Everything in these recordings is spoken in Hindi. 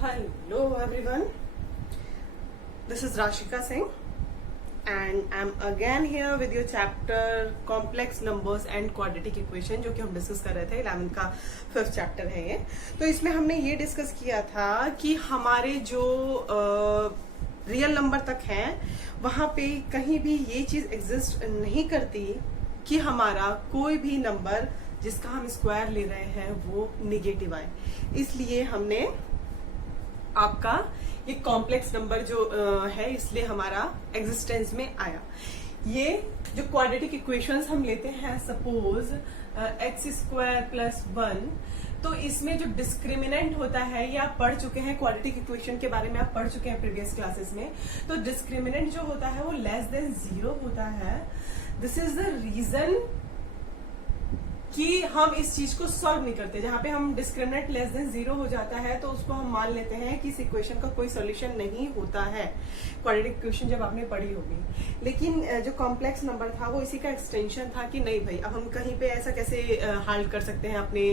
Hello everyone, this is Rashika Singh and I'm again here with your chapter complex numbers and quadratic equation जो कि हम डिस्कस कर रहे थे 11th का 5th चैप्टर है ये। तो इसमें हमने ये डिस्कस किया था कि हमारे जो रियल नंबर तक हैं वहां पे कहीं भी ये चीज एग्जिस्ट नहीं करती कि हमारा कोई भी नंबर जिसका हम स्क्वायर ले रहे हैं वो निगेटिव आए। इसलिए हमने आपका ये कॉम्प्लेक्स नंबर जो है इसलिए हमारा एग्जिस्टेंस में आया। ये जो क्वाड्रेटिक इक्वेशंस हम लेते हैं, सपोज एक्स स्क्वायर प्लस 1, तो इसमें जो डिस्क्रिमिनेंट होता है ये आप पढ़ चुके हैं, क्वाड्रेटिक इक्वेशन के बारे में आप पढ़ चुके हैं प्रीवियस क्लासेस में। तो डिस्क्रिमिनेंट जो होता है वो लेस देन 0 होता है। दिस इज द रीजन कि हम इस चीज को सॉल्व नहीं करते। जहां पे हम डिस्क्रिमिनेंट लेस देन 0 हो जाता है तो उसको हम मान लेते हैं कि इस इक्वेशन का कोई सॉल्यूशन नहीं होता है। क्वाड्रेटिक इक्वेशन जब आपने पढ़ी होगी, लेकिन जो कॉम्प्लेक्स नंबर था वो इसी का एक्सटेंशन था कि नहीं भाई अब हम कहीं पे ऐसा कैसे हाल्ट कर सकते हैं अपने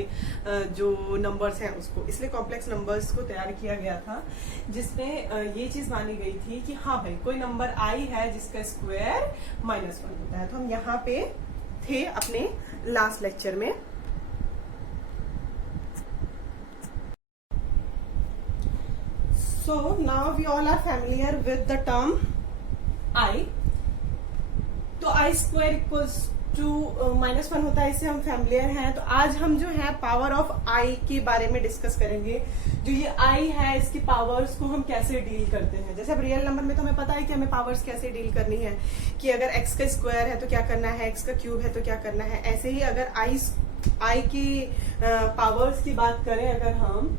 जो नंबर्स हैं उसको। इसलिए कॉम्प्लेक्स नंबर्स को तैयार किया गया था जिसमें ये चीज मानी गई थी कि हाँ भाई कोई नंबर आई है जिसका स्क्वायर -1 होता है। तो हम यहाँ पे थे अपने लास्ट लेक्चर में। So now we all are familiar with the term I. तो I square equals to -1 होता है, इससे हम फैमिलियर हैं। तो आज हम जो है पावर ऑफ I के बारे में डिस्कस करेंगे। जो ये I है इसकी पावर्स को हम कैसे डील करते हैं। जैसे अब रियल नंबर में तो हमें पता है कि हमें पावर्स कैसे डील करनी है, कि अगर x का स्क्वायर है तो क्या करना है, x का क्यूब है तो क्या करना है। ऐसे ही अगर I की पावर्स की बात करें, अगर हम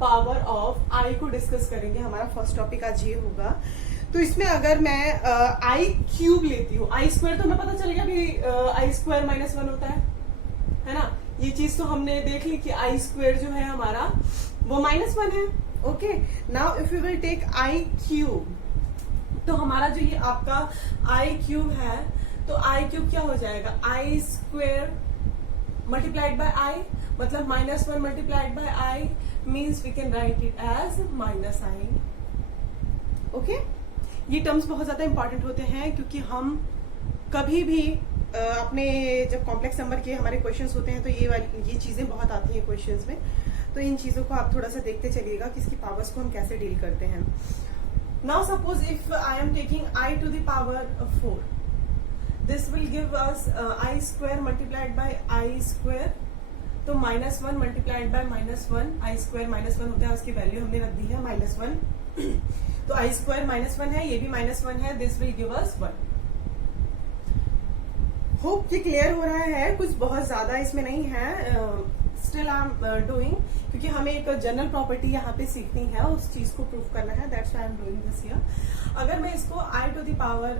पावर ऑफ I को डिस्कस करेंगे, हमारा फर्स्ट टॉपिक आज ये होगा। तो इसमें अगर मैं I क्यूब लेती हूँ, I स्क्वायर तो हमें पता चल गया भी I स्क्वायर -1 होता है ना। ये चीज तो हमने देख ली कि I स्क्वायर जो है हमारा वो -1 है। Okay, now if you will take I cube, तो हमारा जो ये आपका I क्यूब है, तो I क्यूब क्या हो जाएगा, I square multiplied by I, मतलब -1 multiplied by I means we can write it as -I। Okay, ये टर्म्स बहुत ज्यादा इंपॉर्टेंट होते हैं क्योंकि हम कभी भी अपने जब कॉम्प्लेक्स नंबर के हमारे क्वेश्चंस होते हैं तो ये चीजें बहुत आती हैं क्वेश्चंस में। तो इन चीजों को आप थोड़ा सा देखते चलिएगा कि इसकी पावर्स को हम कैसे डील करते हैं। Now suppose if I am taking I to the power 4, this will give us I square multiplied by I square. तो -1 मल्टीप्लाइड बाय -1, I स्क्वायर -1 होता है, उसकी वैल्यू हमने रख दी है -1। तो I स्क्वायर -1 है, ये भी -1 है, this will give us 1। Hope कि क्लियर हो रहा है, कुछ बहुत ज्यादा इसमें नहीं है। स्टिल आई एम डूइंग, क्योंकि हमें एक जनरल प्रॉपर्टी यहाँ पे सीखनी है, उस चीज को प्रूव करना है, that's why I am doing this here. अगर मैं इसको I to the power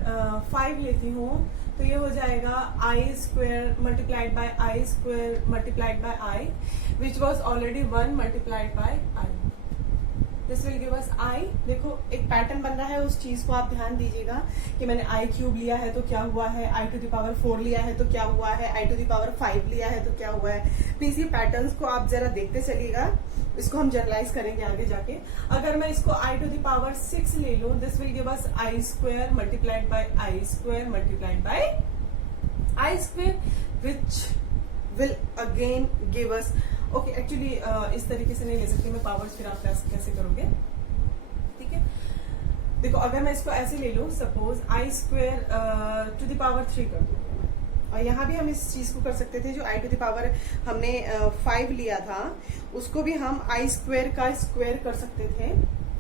5 लेती हूँ तो ये हो जाएगा I square multiplied by I square multiplied by I, which was already 1 multiplied by I। This will give us I। देखो एक पैटर्न बन रहा है, उस चीज को आप ध्यान दीजिएगा कि मैंने I क्यूब लिया है तो क्या हुआ है, I to the power 4 लिया है तो क्या हुआ है, I to the power 5 लिया है तो क्या हुआ है। प्लीज ये पैटर्न्स को आप जरा देखते चलिएगा, इसको हम जनरलाइज करेंगे आगे जाके। अगर मैं इसको I to the power 6 ले लूं, this will give us I square multiplied by I square multiplied by I square, which will again give us okay. Actually इस तरीके से नहीं ले सकती मैं पावर्स, फिर आप कैसे करोगे, ठीक है। देखो अगर मैं इसको ऐसे ले लूं, suppose I square to the power 3 कर दूं, और यहाँ भी हम इस चीज को कर सकते थे, जो I टू द पावर हमने 5 लिया था उसको भी हम I स्क्वायर का स्क्वायर कर सकते थे,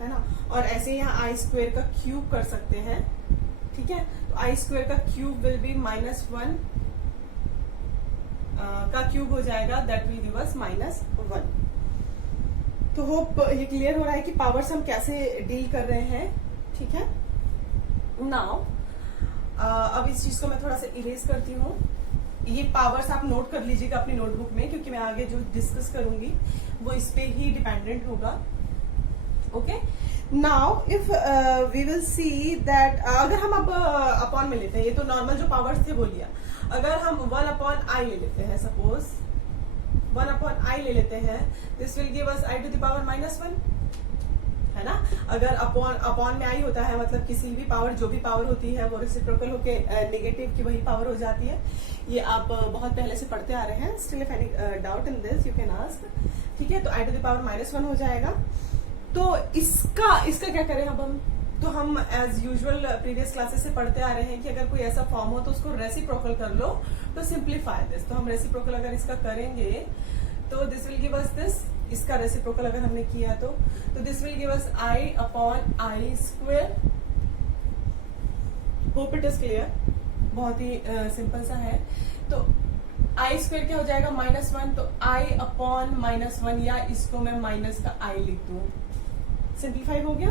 है ना। और ऐसे यहाँ I स्क्वायर का क्यूब कर सकते हैं, ठीक है। तो I स्क्वायर का क्यूब विल बी -1 का क्यूब हो जाएगा, दैट विल गिव अस -1। तो होप ये क्लियर हो रहा है कि पावर्स हम कैसे डील कर रहे हैं, ठीक है। नाउ अब इस चीज को मैं थोड़ा सा इरेज करती हूँ। ये पावर्स आप नोट कर लीजिएगा अपनी नोटबुक में, क्योंकि मैं आगे जो डिस्कस करूंगी वो इस पे ही डिपेंडेंट होगा। Okay, now if we will see that, अगर हम अब अपॉन में लेते हैं, ये तो नॉर्मल जो पावर्स थे वो लिया। अगर हम 1/i ले लेते हैं, सपोज 1 अपॉन आई ले लेते हैं, this will give us i to the power -1, है ना। अगर अपॉन में आई होता है मतलब किसी भी पावर, जो भी पावर होती है वो रेसिप्रोकल होके नेगेटिव की वही पावर हो जाती है। ये आप बहुत पहले से पढ़ते आ रहे हैं। Still if any doubt in this you can ask. ठीक है, तो आई टू द पावर -1 हो जाएगा। तो इसका क्या करें अब हम, तो हम एज यूजुअल प्रीवियस क्लासेस से पढ़ते आ रहे हैं कि अगर कोई ऐसा फॉर्म हो तो उसको रेसिप्रोकल कर लो, तो सिंप्लीफाई दिस। तो हम रेसिप्रोकल अगर इसका करेंगे तो this will give us this, इसका रेसिप्रोकल अगर हमने किया तो this will give us I upon I square. Hope it is clear, बहुत ही सिंपल सा है। तो आई स्क्वायर क्या हो जाएगा -1, तो आई अपॉन -1, या इसको मैं माइनस का आई लिख दूं, सिंप्लीफाई हो गया।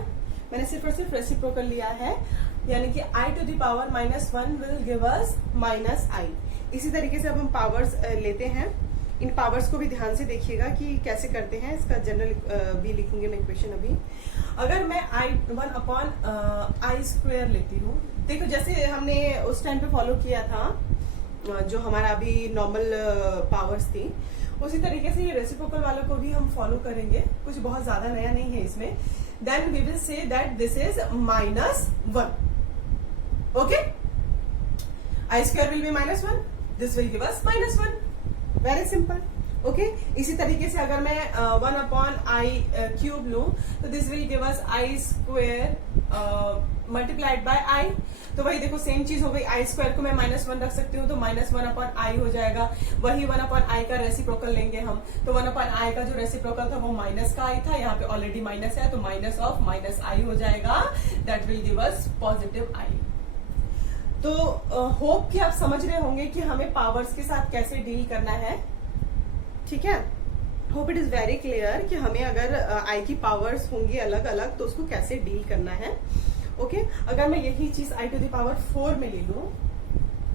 मैंने सिर्फ और सिर्फ रेसिप्रोकल लिया है, यानी कि i to the power -1 will give us -i। इसी तरीके से अब हम पावर्स लेते हैं। इन पावर्स को भी ध्यान से देखिएगा कि कैसे करते हैं। इसका जनरल भी लिखेंगे मैं इक्वेशन अभी। अगर मैं 1 अपॉन आई स्क्वायर लेती हूँ, देखो जैसे हमने उस टाइम पे फॉलो किया था जो हमारा अभी नॉर्मल पावर्स थी, उसी तरीके से ये रेसिप्रोकल वालों को भी हम फॉलो करेंगे। कुछ बहुत ज्यादा नया नहीं है इसमें। Then we will say that this is -1। Okay, i square will be -1, this will give us -1। Very simple. Okay, इसी तरीके से अगर मैं 1 अपॉन आई क्यूब लूं तो this will give us i square multiplied by i. तो वही देखो सेम चीज हो गई। आई स्क्वायर को मैं -1 रख सकती हूँ, तो -1 अपॉन आई हो जाएगा। वही 1 अपॉन आई का रेसिप्रोकल लेंगे हम, तो 1 अपॉन आई का जो रेसिप्रोकल था वो माइनस का आई था, यहाँ पे ऑलरेडी माइनस है तो माइनस ऑफ माइनस आई हो जाएगा। That will give us positive i. तो होप कि आप समझ रहे होंगे कि हमें पावर्स के साथ कैसे डील करना है। ठीक है, hope it is very clear कि हमें अगर आई की पावर्स होंगी अलग अलग तो उसको कैसे डील करना है। ओके, अगर मैं यही चीज आई टू द पावर 4 में ले लूं,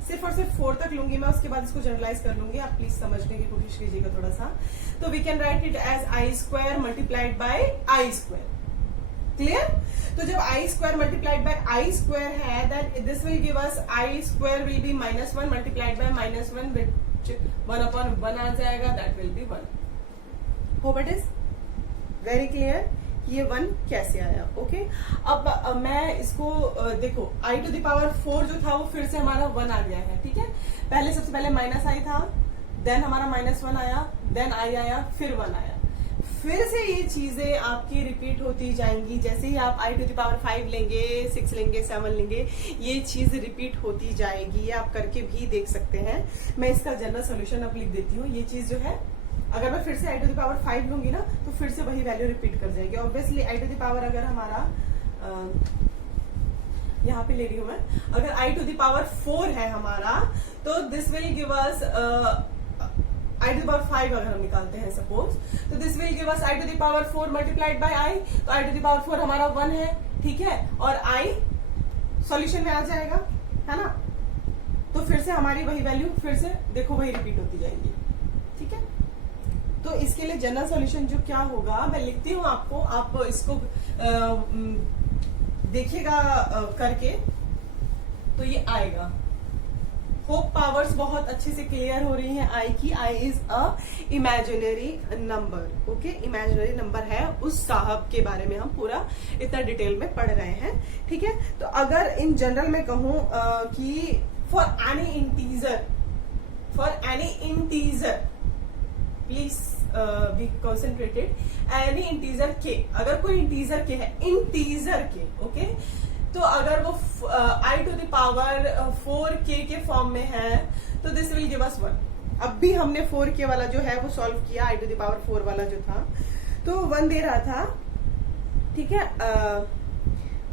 सिर्फ और सिर्फ 4 तक लूंगी मैं, उसके बाद इसको जनरलाइज कर लूंगी। आप प्लीज समझने की कोशिश कीजिएगा थोड़ा सा। तो we can write it as i square multiplied by i square. Clear? तो जब i square multiplied by i square है, then this will give us i square will be -1 multiplied by -1 which 1 upon 1 आ जाएगा, that will be 1। Hope it is very clear ये 1 कैसे आया। ओके, अब मैं इसको देखो आई टू द पावर 4 जो था वो फिर से हमारा 1 आ गया है। ठीक है, पहले सबसे पहले माइनस आई था, देन हमारा -1 आया, देन आई आया, फिर 1 आया। फिर से ये चीजें आपकी रिपीट होती जाएंगी। जैसे ही आप आई टू द पावर 5 लेंगे, 6 लेंगे, 7 लेंगे, ये चीज रिपीट होती जाएगी। ये आप करके भी देख सकते हैं। मैं इसका जनरल सोल्यूशन अब लिख देती हूँ। ये चीज जो है, अगर मैं फिर से आई टू द पावर 5 लूंगी ना तो फिर से वही वैल्यू रिपीट कर जाएगी। Obviously i to the power अगर हमारा यहाँ पे ले रही हूं मैं, अगर आई टू द पावर 4 है हमारा, तो this will give us i to the power 5 अगर हम निकालते हैं सपोज, तो this will give us i to the power 4 multiplied by i. तो आई टू द पावर 4 हमारा 1 है, ठीक है, और आई सॉल्यूशन में आ जाएगा, है ना। तो फिर से हमारी वही वैल्यू फिर से देखो वही रिपीट होती जाएगी। ठीक है, तो इसके लिए जनरल सॉल्यूशन जो क्या होगा मैं लिखती हूँ आपको, आप इसको देखिएगा करके, तो ये आएगा। होप पावर्स बहुत अच्छे से क्लियर हो रही हैं आई की। I is a imaginary number. Okay, imaginary number है, उस साहब के बारे में हम पूरा इतना डिटेल में पढ़ रहे हैं। ठीक है, तो अगर इन जनरल में कहूं कि for any integer please be concentrated, any integer के, अगर कोई इंटीजर के है, इंटीजर के, ओके, तो अगर वो आई टू द पावर 4k के फॉर्म में है तो दिस विल गिव अस 1। अब भी हमने 4k वाला जो है वो सॉल्व किया, आई टू द पावर 4 वाला जो था तो 1 दे रहा था। ठीक है,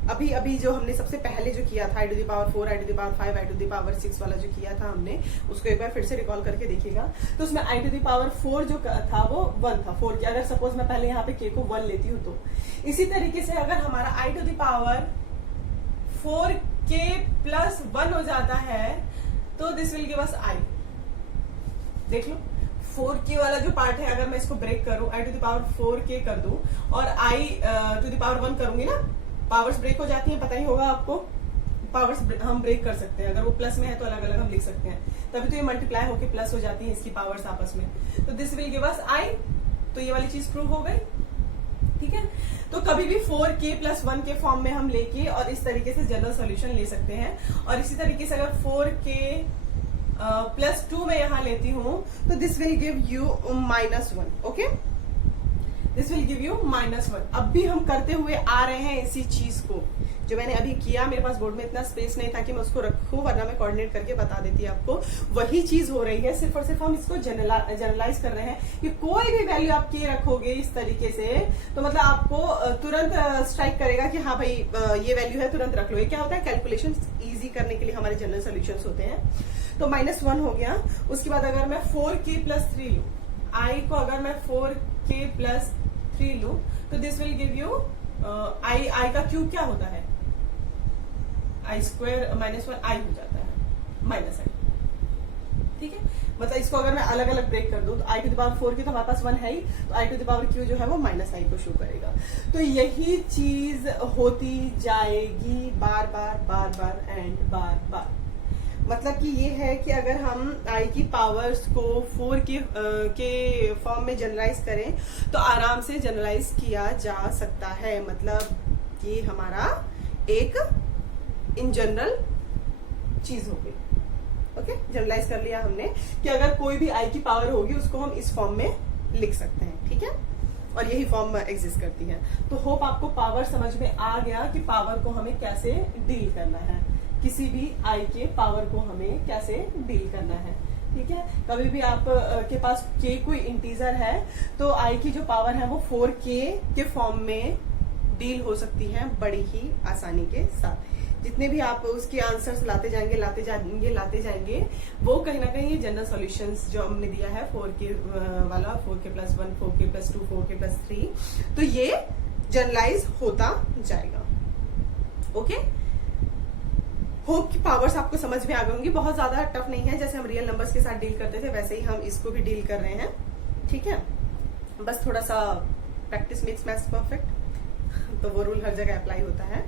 अभी जो हमने सबसे पहले जो किया था i to the power 4, i to the power 5, i to the power 6 वाला जो किया था हमने, उसको एक बार फिर से रिकॉल करके देखिएगा। तो उसमें आई टू द पावर 4 जो था वो 1 था, 4 के। अगर सपोज मैं पहले यहाँ पे k को 1 लेती हूँ तो इसी तरीके से अगर हमारा i to the power 4k plus 1 हो जाता है तो this will give us i. देख लो 4k वाला जो पार्ट है, अगर मैं इसको ब्रेक करूं, आई टू द पावर 4k कर दूं और आई टू द पावर 1 करूंगी ना, पावर्स ब्रेक हो जाती हैं, पता ही होगा आपको। पावर्स हम ब्रेक कर सकते हैं। अगर वो प्लस में है तो अलग अलग हम लिख सकते हैं, तभी तो ये मल्टीप्लाई होके प्लस हो जाती है इसकी पावर्स आपस में। तो दिस विल गिव अस आई, तो ये वाली चीज प्रूव हो गई। ठीक है, तो कभी भी 4k + 1 के फॉर्म में हम लेके और इस तरीके से जनरल सॉल्यूशन ले सकते हैं। और इसी तरीके से अगर 4k + 2 में यहां लेती हूं तो this will give you -1। Okay, this will give you -1। अब भी हम करते हुए आ रहे हैं इसी चीज को जो मैंने अभी किया। मेरे पास बोर्ड में इतना स्पेस नहीं था कि मैं उसको रखूं, वरना मैं कोऑर्डिनेट करके बता देती आपको। वही चीज हो रही है, सिर्फ और सिर्फ हम इसको जनरलाइज कर रहे हैं कि कोई भी वैल्यू आप के रखोगे इस तरीके से तो मतलब आपको तुरंत स्ट्राइक करेगा कि हाँ भाई ये वैल्यू है, तुरंत रख लो। ये क्या होता है, कैलकुलेशन इजी करने के लिए हमारे जनरल सोल्यूशन होते हैं। तो -1 हो गया। उसके बाद अगर मैं 4k + 3 लू, आई को अगर मैं 4k + 3 लू तो दिस विल गिव यू आई का क्यूब क्या होता है, i² -1 आई हो जाता है -i। ठीक है, मतलब इसको अगर मैं अलग अलग ब्रेक कर दूं तो i⁴ की तो हमारे पास 1 है ही, तो i⁻ जो है वो -i को शो करेगा। तो यही चीज होती जाएगी बार बार बार बार एंड बार बार। मतलब कि ये है कि अगर हम i की पावर्स को 4 के फॉर्म में जनरलाइज करें तो आराम से जनरलाइज किया जा सकता है। मतलब ये हमारा एक इन जनरल चीज हो गई। ओके, जनरलाइज कर लिया हमने कि अगर कोई भी i की पावर होगी उसको हम इस फॉर्म में लिख सकते हैं। ठीक है, और यही फॉर्म एग्जिस्ट करती है। तो होप आपको पावर समझ में आ गया कि पावर को हमें कैसे डील करना है, किसी भी i के पावर को हमें कैसे डील करना है। ठीक है, कभी भी आप के पास k कोई इंटीजर है तो i की जो पावर है वो 4k के फॉर्म में डील हो सकती है बड़ी ही आसानी के साथ। जितने भी आप उसके आंसर्स लाते जाएंगे वो कहीं ना कहीं जनरल सॉल्यूशंस जो हमने दिया है 4k वाला, 4k + 1, 4k + 2, 4k + 3, तो ये जनरलाइज होता जाएगा। ओके, होप की पावर्स आपको समझ में आ गई होंगी। बहुत ज्यादा टफ नहीं है, जैसे हम रियल नंबर्स के साथ डील करते थे वैसे ही हम इसको भी डील कर रहे हैं। ठीक है, बस थोड़ा सा प्रैक्टिस मेक्स मैथ्स परफेक्ट, तो वो रूल हर जगह अप्लाई होता है।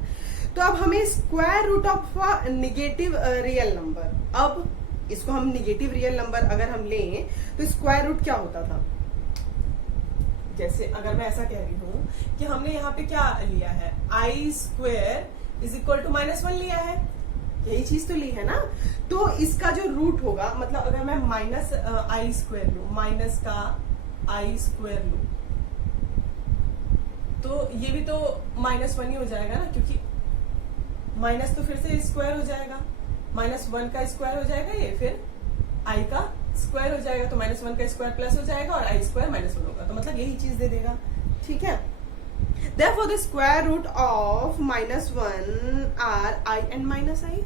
तो अब हमें square root of negative real number, अब इसको हम निगेटिव रियल नंबर अगर हम लें तो स्क्वायर रूट क्या होता था। जैसे अगर मैं ऐसा कह रही हूं कि हमने यहाँ पे क्या लिया है, i² = -1 लिया है, यही चीज तो ली है ना। तो इसका जो रूट होगा, मतलब अगर मैं -i² लू, माइनस का i² लू तो ये भी तो -1 ही हो जाएगा ना, क्योंकि माइनस तो फिर से स्क्वायर हो जाएगा, -1 का स्क्वायर हो जाएगा, ये फिर i का स्क्वायर हो जाएगा, तो -1 का स्क्वायर प्लस हो जाएगा और i² -1 होगा, तो मतलब यही चीज दे देगा। ठीक है, therefore the square root of -1 are i and -i,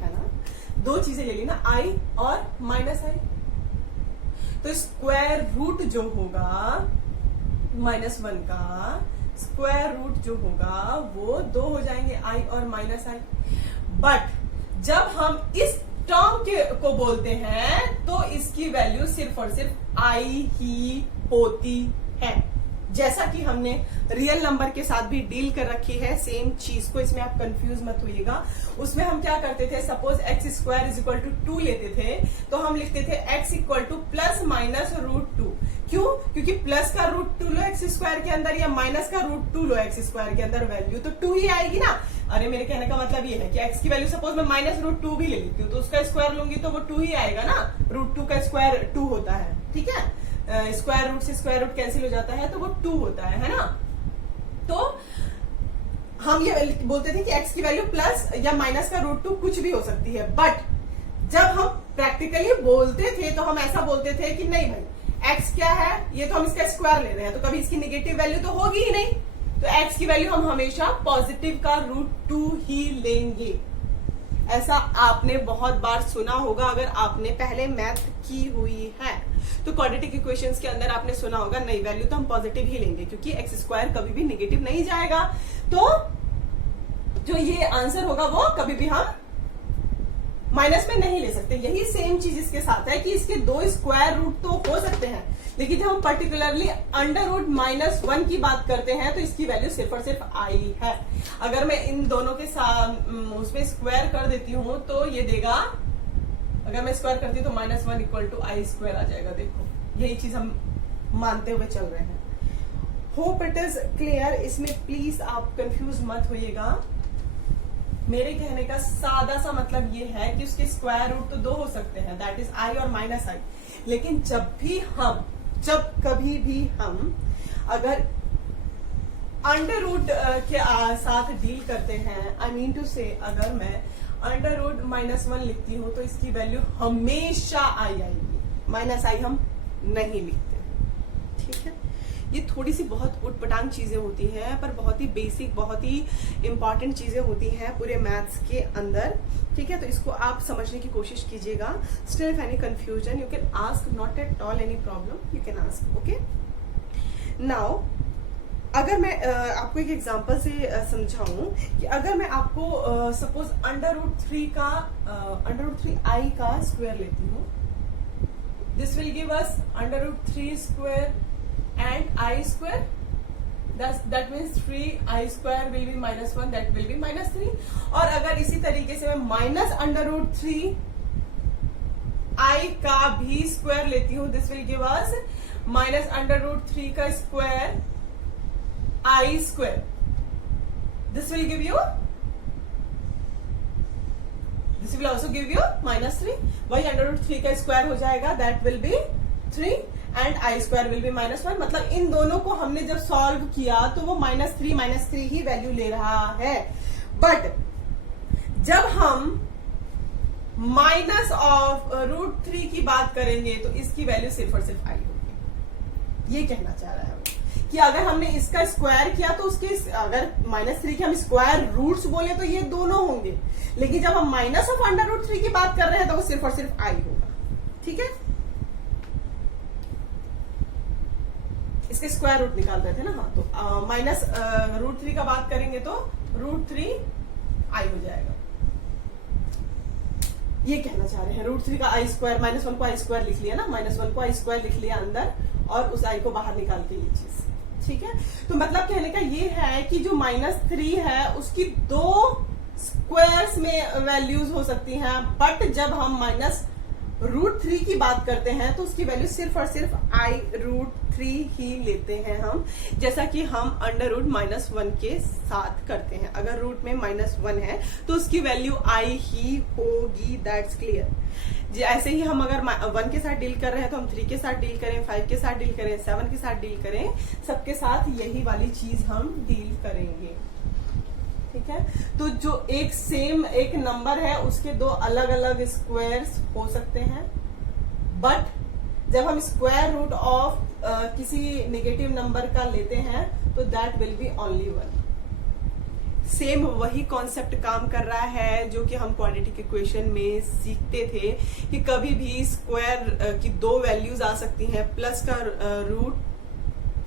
है ना। दो चीजें ले ली ना, i और -i, तो स्क्वायर रूट जो होगा -1 का स्क्वायर रूट जो होगा वो 2 हो जाएंगे, i और -i। बट जब हम इस टर्म को बोलते हैं तो इसकी वैल्यू सिर्फ और सिर्फ i ही होती है। जैसा कि हमने रियल नंबर के साथ भी डील कर रखी है सेम चीज को, इसमें आप कंफ्यूज मत होइएगा। उसमें हम क्या करते थे, सपोज x² = 2 लेते थे तो हम लिखते थे x ± √2। क्यों? क्योंकि प्लस का √2 लो x² के अंदर या माइनस का √2 लो x² के अंदर, वैल्यू तो 2 ही आएगी ना। अरे मेरे कहने का मतलब ये है कि x की वैल्यू सपोज मैं -√2 भी ले लेती हूँ तो उसका स्क्वायर लूंगी तो वो 2 ही आएगा ना, √2 का स्क्वायर 2 होता है। ठीक है, स्क्वायर रूट से स्क्वायर रूट कैंसिल हो जाता है तो वो 2 होता है ना। तो हम ये बोलते थे कि x की वैल्यू प्लस या माइनस का √2 कुछ भी हो सकती है। बट जब हम प्रैक्टिकली बोलते थे तो हम ऐसा बोलते थे कि नहीं भाई x क्या है, ये तो हम इसका स्क्वायर ले रहे हैं तो कभी इसकी निगेटिव वैल्यू तो होगी ही नहीं, तो x की वैल्यू हम हमेशा पॉजिटिव का √2 ही लेंगे। ऐसा आपने बहुत बार सुना होगा अगर आपने पहले मैथ की हुई है तो क्वाड्रेटिक इक्वेशंस के अंदर आपने सुना होगा नहीं, वैल्यू तो हम पॉजिटिव ही लेंगे क्योंकि x² कभी भी निगेटिव नहीं जाएगा। तो जो ये आंसर होगा वो कभी भी हम माइनस में नहीं ले सकते। यही सेम चीज इसके साथ है कि इसके 2 स्क्वायर रूट तो हो सकते हैं, लेकिन जब हम पर्टिकुलरली अंडर रूट -1 की बात करते हैं तो इसकी वैल्यू सिर्फ और सिर्फ आई है। अगर मैं इन दोनों के साथ उसमें स्क्वायर कर देती हूं तो ये देगा, अगर मैं स्क्वायर करती हूँ तो -1 इक्वल टू आई स्क्वायर आ जाएगा। देखो यही चीज हम मानते हुए चल रहे हैं। Hope it is clear. इसमें प्लीज आप कंफ्यूज मत होइएगा। मेरे कहने का सादा सा मतलब ये है कि उसके स्क्वायर रूट तो 2 हो सकते हैं, दैट इज आई और -i। लेकिन जब कभी भी हम अगर अंडर रूट के साथ डील करते हैं, आई मीन टू से अगर मैं अंडर रूट -1 लिखती हूं तो इसकी वैल्यू हमेशा आई आएगी, -i हम नहीं लिखते। ठीक है, ये थोड़ी सी बहुत उटपटांग चीजें होती हैं, पर बहुत ही बेसिक, बहुत ही इंपॉर्टेंट चीजें होती हैं पूरे मैथ्स के अंदर। ठीक है, तो इसको आप समझने की कोशिश कीजिएगा। Still if any confusion you can ask, not at all any problem, you can ask. Okay, now अगर मैं आपको एक एग्जांपल से समझाऊं कि अगर मैं आपको सपोज अंडर रूट 3 का स्क्वायर लेती हूँ, this will give us under root 3 square and I square, that means 3i square will be -1, that will be -3। और अगर इसी तरीके से मैं माइनस अंडर रूट 3 i का भी स्क्वायर लेती हूँ, this will give us minus under root 3 का square i square, this will give you, this will also give you -3। वही अंडर रूट 3 का स्क्वायर हो जाएगा, that will be 3 and i square will be -1। मतलब इन दोनों को हमने जब सॉल्व किया तो वो -3 ही वैल्यू ले रहा है। बट जब हम माइनस ऑफ रूट 3 की बात करेंगे तो इसकी वैल्यू सिर्फ और सिर्फ आई होगी। ये कहना चाह रहा है वो कि अगर हमने इसका स्क्वायर किया तो उसके, अगर -3 के हम स्क्वायर रूट्स बोले तो ये दोनों होंगे, लेकिन जब हम माइनस ऑफ अंडर रूट 3 की बात कर रहे हैं तो वो सिर्फ और सिर्फ आई होगा। ठीक है, इसके स्क्वायर रूट निकाल रहे थे ना। हाँ, तो माइनस रूट 3 का बात करेंगे तो रूट 3 आई हो जाएगा। ये कहना चाह रहे हैं रूट 3 का आई स्क्वायर, -1 को आई स्क्वायर लिख लिया ना, -1 को आई स्क्वायर लिख लिया अंदर और उस आई को बाहर निकाल के ये चीज। ठीक है, तो मतलब कहने का ये है कि जो -3 है उसकी 2 स्क्वायर्स में वैल्यूज हो सकती हैं, बट जब हम माइनस रूट 3 की बात करते हैं तो उसकी वैल्यू सिर्फ और सिर्फ आई रूट 3 ही लेते हैं हम, जैसा कि हम अंडर रूट -1 के साथ करते हैं। अगर रूट में -1 है तो उसकी वैल्यू आई ही होगी, दैट्स क्लियर। ऐसे ही हम अगर 1 के साथ डील कर रहे हैं तो हम 3 के साथ डील करें, 5 के साथ डील करें, 7 के साथ डील करें, सबके साथ यही वाली चीज हम डील करेंगे। ठीक है, तो जो एक नंबर है उसके 2 अलग अलग स्क्वायर्स हो सकते हैं, बट जब हम स्क्वायर रूट ऑफ किसी नेगेटिव नंबर का लेते हैं तो that will B only 1। Same वही कॉन्सेप्ट काम कर रहा है जो कि हम क्वाड्रेटिक इक्वेशन में सीखते थे कि कभी भी स्क्वायर की 2 वैल्यूज आ सकती हैं, प्लस का रूट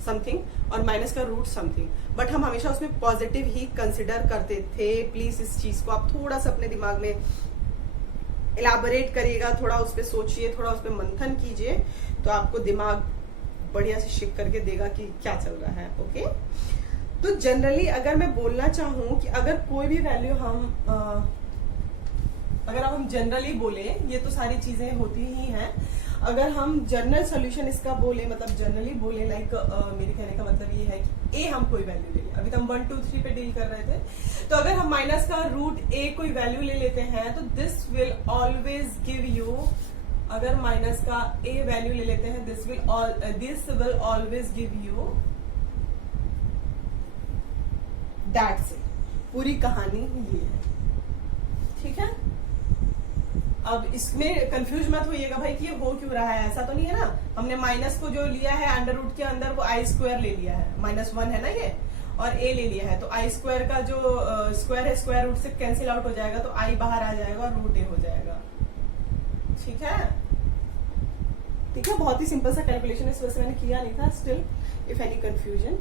समथिंग और माइनस का रूट समथिंग, बट हम हमेशा उसमें पॉजिटिव ही कंसिडर करते थे। प्लीज इस चीज को आप थोड़ा सा अपने दिमाग में इलाबोरेट करिएगा, थोड़ा उस पर सोचिए, थोड़ा उस पर मंथन कीजिए, तो आपको दिमाग बढ़िया से शिक करके देगा कि क्या चल रहा है। ओके, तो जनरली अगर मैं बोलना चाहूं कि अगर कोई भी वैल्यू अगर हम जनरली बोले, ये तो सारी चीजें होती ही हैं, अगर हम जनरल सोल्यूशन इसका बोले, मतलब जनरली बोले, लाइक मेरे कहने का मतलब ये है कि ए हम कोई वैल्यू ले लें। अभी तो हम 1 2 3 पे डील कर रहे थे, तो अगर हम माइनस का रूट ए कोई वैल्यू ले लेते हैं तो this will always give you, अगर माइनस का ए वैल्यू ले लेते हैं this will always give you that से। पूरी कहानी ये है। ठीक है, अब इसमें कंफ्यूज मत होइएगा भाई कि ये हो क्यों रहा है, ऐसा तो नहीं है ना। हमने माइनस को जो लिया है अंडर रूट के अंदर वो आई स्क्वायर ले लिया है, -1 है ना ये, और ए ले लिया है, तो आई स्क्वायर का जो स्क्वायर है स्क्वायर रूट से कैंसिल आउट हो जाएगा, तो आई बाहर आ जाएगा और रूट ए हो जाएगा। ठीक है, ठीक है, बहुत ही सिंपल सा कैलकुलेशन इस वजह से मैंने किया नहीं था। स्टिल इफ एनी कंफ्यूजन,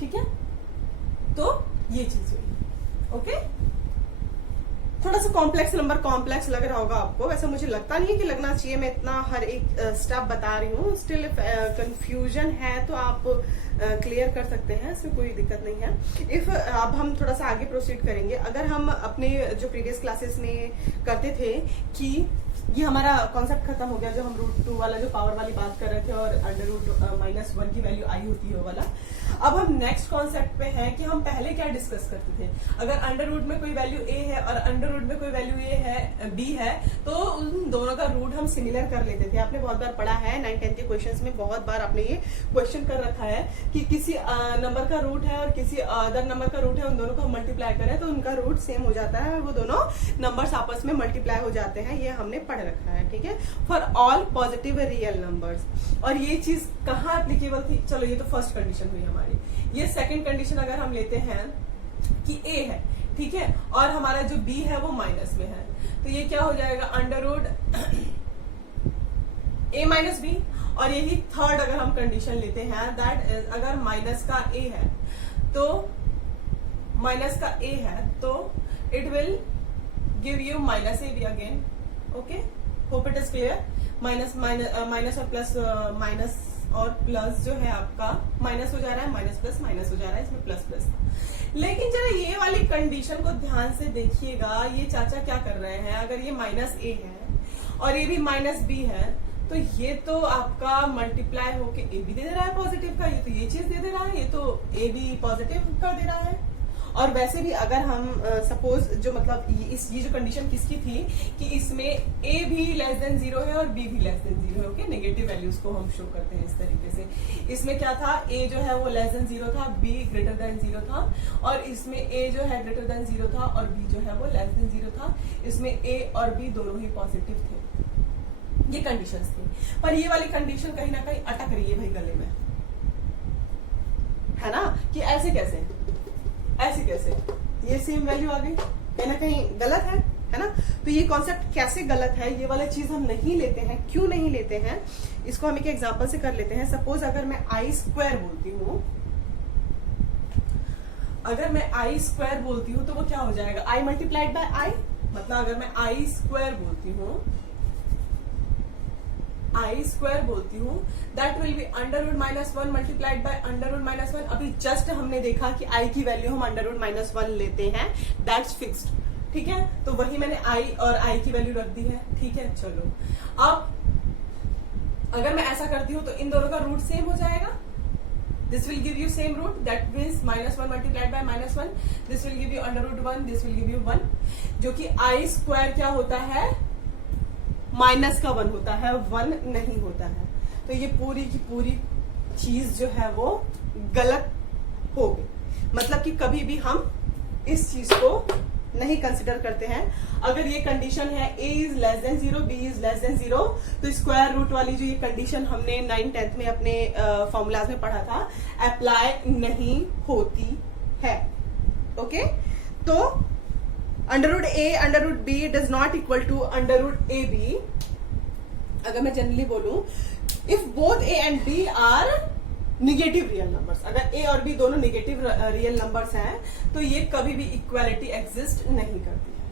ठीक है, तो ये चीज हुई। ओके, थोड़ा सा कॉम्प्लेक्स नंबर कॉम्प्लेक्स लग रहा होगा आपको, वैसे मुझे लगता नहीं है कि लगना चाहिए, मैं इतना हर एक स्टेप बता रही हूँ। स्टिल कंफ्यूजन है तो आप क्लियर कर सकते हैं, इसमें कोई दिक्कत नहीं है। इफ अब हम थोड़ा सा आगे प्रोसीड करेंगे, अगर हम अपने जो प्रीवियस क्लासेस में करते थे कि ये हमारा कॉन्सेप्ट खत्म हो गया, जो हम √2 वाला जो पावर वाली बात कर रहे थे और √-1 की वैल्यू आई होती है वो वाला। अब हम नेक्स्ट कॉन्सेप्ट पे हैं कि हम पहले क्या डिस्कस करते थे। अगर अंडर रूट में कोई वैल्यू a है और अंडर रूट में कोई वैल्यू b है तो उन दोनों का रूट हम सिमिलर कर लेते थे। आपने बहुत बार पढ़ा है, 9th-10th के क्वेश्चंस में बहुत बार आपने ये क्वेश्चन कर रखा है कि किसी नंबर का रूट है और किसी अदर नंबर का रूट है, उन दोनों को हम मल्टीप्लाई करें तो उनका रूट सेम हो जाता है, वो दोनों नंबर्स आपस में मल्टीप्लाई हो जाते हैं। ये हमने पढ़ रखा है, ठीक है, for all positive real numbers. और ये चीज कहाँ एप्लीकेबल थी? चलो ये तो फर्स्ट कंडीशन हुई हमारी। ये सेकंड कंडीशन अगर हम लेते हैं कि a है, ठीक है, और हमारा जो b है वो माइनस में है, तो ये क्या हो जाएगा? Under root a minus b। और यही थर्ड अगर हम कंडीशन लेते हैं, दैट इज अगर माइनस का a है तो it will give you minus a b again. Okay, hope it is clear. Minus और प्लस, माइनस और प्लस जो है आपका माइनस हो जा रहा है, माइनस प्लस माइनस हो जा रहा है, इसमें प्लस प्लस था। लेकिन जरा ये वाली कंडीशन को ध्यान से देखिएगा, ये चाचा क्या कर रहे हैं, अगर ये माइनस a है और ये भी माइनस b है तो ये तो आपका मल्टीप्लाई होके a भी दे रहा है पॉजिटिव का, ये तो ये चीज दे रहा है, ये तो a भी पॉजिटिव कर दे रहा है। और वैसे भी अगर हम सपोज जो मतलब ये जो कंडीशन किसकी थी कि इसमें a भी लेस देन 0 है और b भी लेस देन 0 है। ओके, नेगेटिव वैल्यूज को हम शो करते हैं इस तरीके से। इसमें क्या था, a जो है वो लेस देन 0 था, b ग्रेटर देन 0 था, और इसमें a जो है ग्रेटर देन 0 था और b जो है वो लेस देन 0 था। इसमें a और b दोनों ही पॉजिटिव थे। ये कंडीशंस थी, पर ये वाली कंडीशन कहीं ना कहीं अटक रही है भाई गले में, है ना, कि ऐसे कैसे ये सेम वैल्यू आ गई, कहीं ना कहीं गलत है ना। तो ये कॉन्सेप्ट कैसे गलत है, ये वाला चीज हम नहीं लेते हैं। क्यों नहीं लेते हैं, इसको हम एक एग्जांपल से कर लेते हैं। सपोज अगर मैं i² बोलती हूँ, तो वो क्या हो जाएगा, i मल्टीप्लाइड बाय i। मतलब अगर मैं i² बोलती हूँ that will be √-1 multiplied by √-1। अभी जस्ट हमने देखा कि i की वैल्यू हम √-1 लेते हैं, दैट्स फिक्स्ड, ठीक है। तो वही मैंने i और i की वैल्यू रख दी है, ठीक है। चलो अब अगर मैं ऐसा करती हूँ तो इन दोनों का रूट सेम हो जाएगा। This will give you same root, that means -1 multiplied by -1, this will give you √1, this will give you 1, जो कि i² क्या होता है, माइनस का 1 होता है, 1 नहीं होता है। तो ये पूरी की पूरी चीज जो है वो गलत हो गई। मतलब कि कभी भी हम इस चीज को नहीं कंसिडर करते हैं। अगर ये कंडीशन है a is less than 0, b is less than 0, तो स्क्वायर रूट वाली जो ये कंडीशन हमने 9th-10th में अपने फॉर्मूलाज में पढ़ा था, अप्लाई नहीं होती है। ओके, तो √a √b does not equal to √ab। अगर मैं जनरली बोलूं, if both a and b are negative real numbers, अगर a और b दोनों निगेटिव रियल नंबर्स हैं तो ये कभी भी इक्वालिटी एग्जिस्ट नहीं करती है।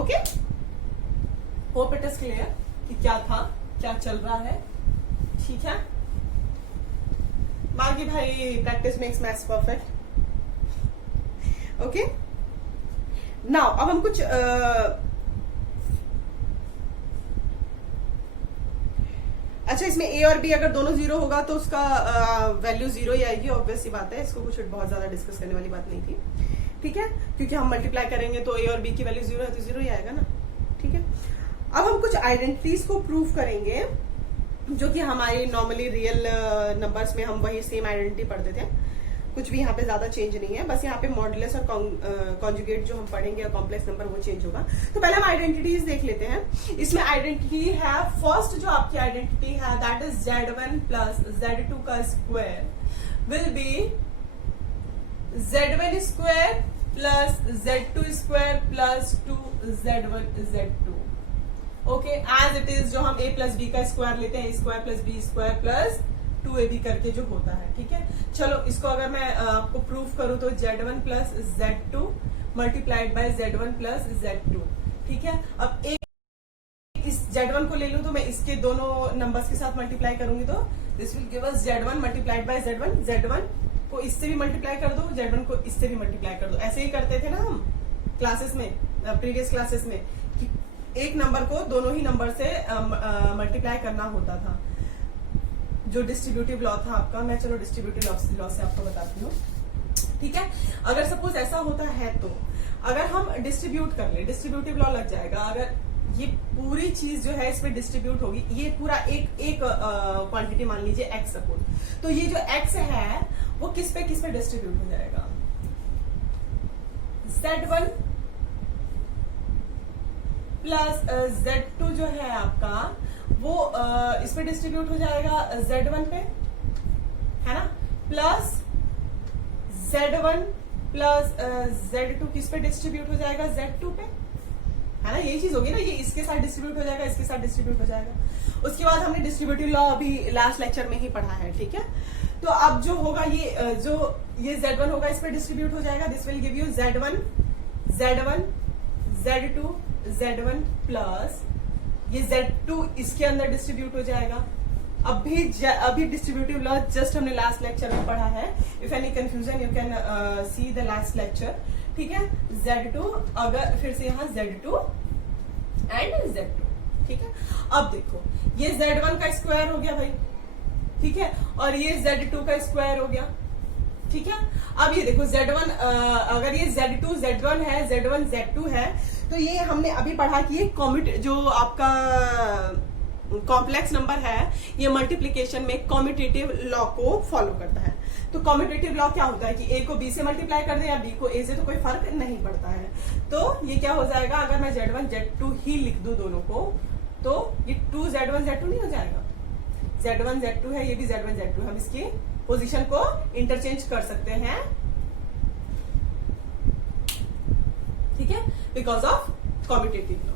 Okay, hope it is clear कि क्या था, क्या चल रहा है, ठीक है। बाकी भाई practice makes maths perfect. Okay, now अब हम कुछ अच्छा, इसमें a और b अगर दोनों 0 होगा तो उसका वैल्यू 0 ही आएगी, ऑब्वियस सी बात है। इसको कुछ बहुत ज्यादा डिस्कस करने वाली बात नहीं थी, ठीक है, क्योंकि हम मल्टीप्लाई करेंगे तो a और b की वैल्यू 0 है तो 0 ही आएगा ना, ठीक है। अब हम कुछ आइडेंटिटीज को प्रूव करेंगे जो कि हमारे नॉर्मली रियल नंबर्स में हम वही सेम आइडेंटिटी पढ़ते थे, कुछ भी यहाँ पे ज्यादा चेंज नहीं है, बस यहाँ पे मॉडुलस और कॉन्जुगेट जो हम पढ़ेंगे और कॉम्प्लेक्स नंबर वो चेंज होगा। तो पहले हम आइडेंटिटीज देख लेते हैं। इसमें आइडेंटिटी है, फर्स्ट जो आपकी आइडेंटिटी है दैट इज Z1 प्लस Z2 का square will be Z1 square plus Z2 square plus 2Z1 Z2। Okay, as it is जो हम a प्लस b का स्क्वायर लेते हैं, square plus b square plus 2ab करके जो होता है, ठीक है। चलो इसको अगर मैं आपको प्रूफ करूं तो Z1 plus Z2 multiplied by Z1 plus Z2। ठीक है, अब एक इस Z1 को ले लूं तो मैं इसके दोनों नंबर्स के साथ मल्टीप्लाई करूंगी तो this will give us Z1 multiplied by Z1। Z1 को इससे भी मल्टीप्लाई कर दो, Z1 को इससे भी मल्टीप्लाई कर दो। ऐसे ही करते थे ना हम क्लासेस में, प्रीवियस क्लासेस में, कि एक नंबर को दोनों ही नंबर से मल्टीप्लाई करना होता था, जो डिस्ट्रीब्यूटिव लॉ था आपका। मैं चलो डिस्ट्रीब्यूटिव लॉ से आपको बताती हूँ। ठीक है, अगर सपोज ऐसा होता है तो अगर हम डिस्ट्रीब्यूट कर ले, डिस्ट्रीब्यूटिव लॉ लग जाएगा। अगर ये पूरी चीज जो है इसमें डिस्ट्रीब्यूट होगी, ये पूरा एक क्वांटिटी मान लीजिए x सपोज, तो ये जो x है वो किस पे डिस्ट्रीब्यूट हो जाएगा? Z1 प्लस Z2 जो है आपका वो इस पे डिस्ट्रीब्यूट हो जाएगा Z1 पे, है ना, प्लस Z1 प्लस Z2 किस पे डिस्ट्रीब्यूट हो जाएगा? Z2 पे, है ना। यही चीज होगी ना, ये इसके साथ डिस्ट्रीब्यूट हो जाएगा, इसके साथ डिस्ट्रीब्यूट हो जाएगा। उसके बाद हमने डिस्ट्रीब्यूटिव लॉ अभी लास्ट लेक्चर में ही पढ़ा है। ठीक है, तो अब जो होगा ये Z1 होगा, इस पे डिस्ट्रीब्यूट हो जाएगा। This will give you Z1 Z2 Z1 plus ये Z2 इसके अंदर डिस्ट्रीब्यूट हो जाएगा। अभी डिस्ट्रीब्यूटिव लॉ जस्ट हमने लास्ट लेक्चर में पढ़ा है। If any confusion you can see the last lecture. ठीक है, Z2, अगर फिर से यहाँ Z2 एंड Z2। ठीक है, अब देखो ये Z1 का स्क्वायर हो गया भाई, ठीक है, और ये Z2 का स्क्वायर हो गया। ठीक है, अब ये देखो Z1, अगर ये Z2 Z1 है, Z1 Z2 है, तो ये हमने अभी पढ़ा कि ये जो आपका कॉम्प्लेक्स नंबर है ये मल्टीप्लीकेशन में कॉम्यूटेटिव लॉ को फॉलो करता है। तो कॉम्यूटेटिव लॉ क्या होता है कि A को B से मल्टीप्लाई कर दे या B को A से, तो कोई फर्क नहीं पड़ता है। तो ये क्या हो जाएगा, अगर मैं Z1 Z2 ही लिख दूं दोनों को, तो ये 2 Z1 Z2 नहीं हो जाएगा। Z1 Z2 है, ये भी Z1 Z2 है। हम इसकी पोजीशन को इंटरचेंज कर सकते हैं, ठीक है, बिकॉज ऑफ कॉम्यूटेटिव लॉ।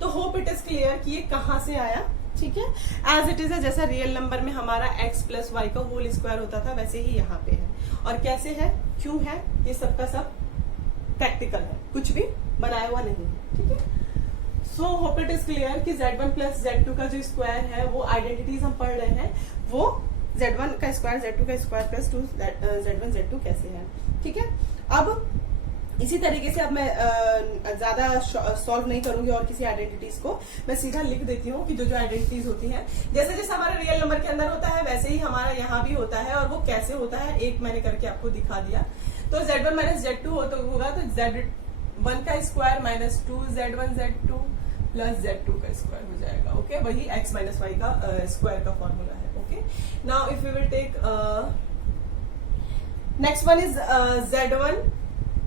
तो होप इट इज क्लियर कि ये कहां से आया। ठीक है, एज इट इज है, जैसा रियल नंबर में हमारा x प्लस वाई का होल स्क्वायर होता था, वैसे ही यहाँ पे है। और कैसे है, क्यों है, ये सबका सब प्रैक्टिकल है, कुछ भी बनाया हुआ नहीं है। ठीक है, so hope it is clear कि Z1 प्लस Z2 का जो स्क्वायर है, वो आइडेंटिटीज हम पढ़ रहे हैं, वो Z1 का स्क्वायर Z2 का स्क्वायर प्लस 2 Z1 Z2 कैसे है। ठीक है, अब इसी तरीके से अब मैं ज्यादा सॉल्व नहीं करूंगी और किसी आइडेंटिटीज को, मैं सीधा लिख देती हूँ कि जो जो आइडेंटिटीज होती हैं, जैसे जैसे हमारा रियल नंबर के अंदर होता है वैसे ही हमारा यहाँ भी होता है। और वो कैसे होता है, एक मैंने करके आपको दिखा दिया। तो Z1 माइनस Z2 होगा तो Z1 का square minus 2 Z1 Z2 plus Z2 का स्क्वायर हो जाएगा। ओके, वही x माइनस वाई का स्क्वायर का फॉर्मूला है। Okay, now if you will take next one is Z1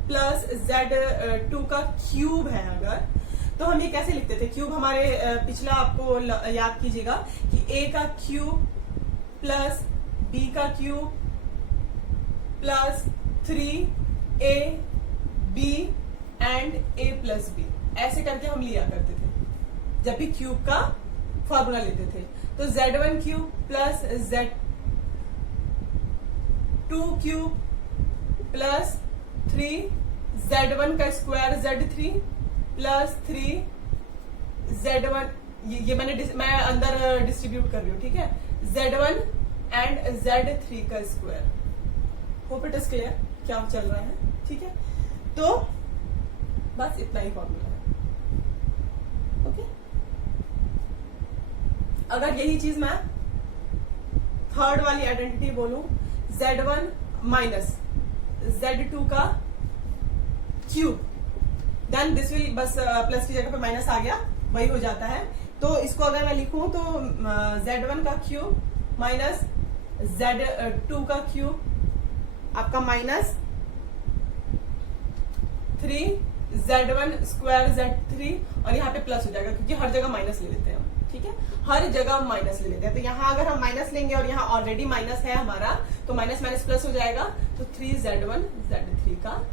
plus Z2 का क्यूब है। अगर तो हम ये कैसे लिखते थे, क्यूब हमारे पिछला आपको याद कीजिएगा कि A का क्यूब प्लस B का cube plus 3AB and A plus B, ऐसे करके हम लिया करते थे जब भी क्यूब का फॉर्मूला लेते थे। तो Z1 cube plus Z2 cube plus 3 Z1 का स्क्वायर Z3 प्लस 3 Z1, ये मैं अंदर डिस्ट्रीब्यूट कर रही हूँ। ठीक है, Z1 एंड Z3 का square. Hope it is clear क्या चल रहा है। ठीक है, तो बस इतना ही फॉर्मूला है। ओके, अगर यही चीज मैं थर्ड वाली आइडेंटिटी बोलूं, Z1 माइनस Z2 का क्यूब, देन दिस विल, बस प्लस की जगह पे माइनस आ गया, वही हो जाता है। तो इसको अगर मैं लिखूं तो Z1 का क्यूब माइनस Z2 का क्यूब आपका माइनस 3 Z1 स्क्वायर Z3, और यहाँ पे प्लस हो जाएगा क्योंकि हर जगह माइनस ले लेते हैं हम। ठीक है, हर जगह माइनस ले लेते हैं। तो यहाँ अगर हम माइनस लेंगे और यहाँ ऑलरेडी माइनस है हमारा, तो माइनस माइनस प्लस हो जाएगा, तो 3 Z1 Z3 का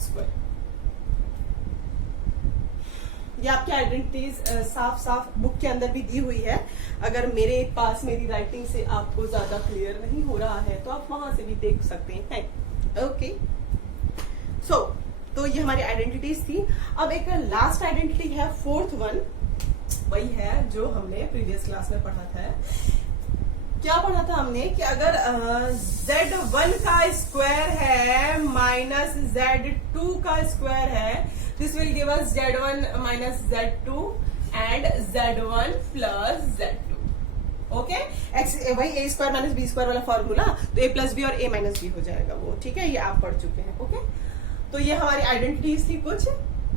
स्क्वायर। ये आपकी आइडेंटिटीज साफ साफ बुक के अंदर भी दी हुई है। अगर मेरे पास मेरी राइटिंग से आपको ज्यादा क्लियर नहीं हो रहा है तो आप वहां से भी देख सकते हैं। ओके, सो तो ये हमारी आइडेंटिटीज थी। अब एक लास्ट आइडेंटिटी है, फोर्थ वन, वही है जो हमने प्रीवियस क्लास में पढ़ा था। क्या पढ़ा था हमने कि अगर Z1 का स्क्वायर है माइनस Z2 का स्क्वायर है, this will give us Z1 minus Z2 and Z1 plus Z2। Okay, वही ए स्क्वायर माइनस बी स्क्वायर वाला फॉर्मूला, तो ए प्लस बी और ए माइनस बी हो जाएगा वो। ठीक है, ये आप पढ़ चुके हैं। ओके, तो ये हमारी आइडेंटिटीज थी कुछ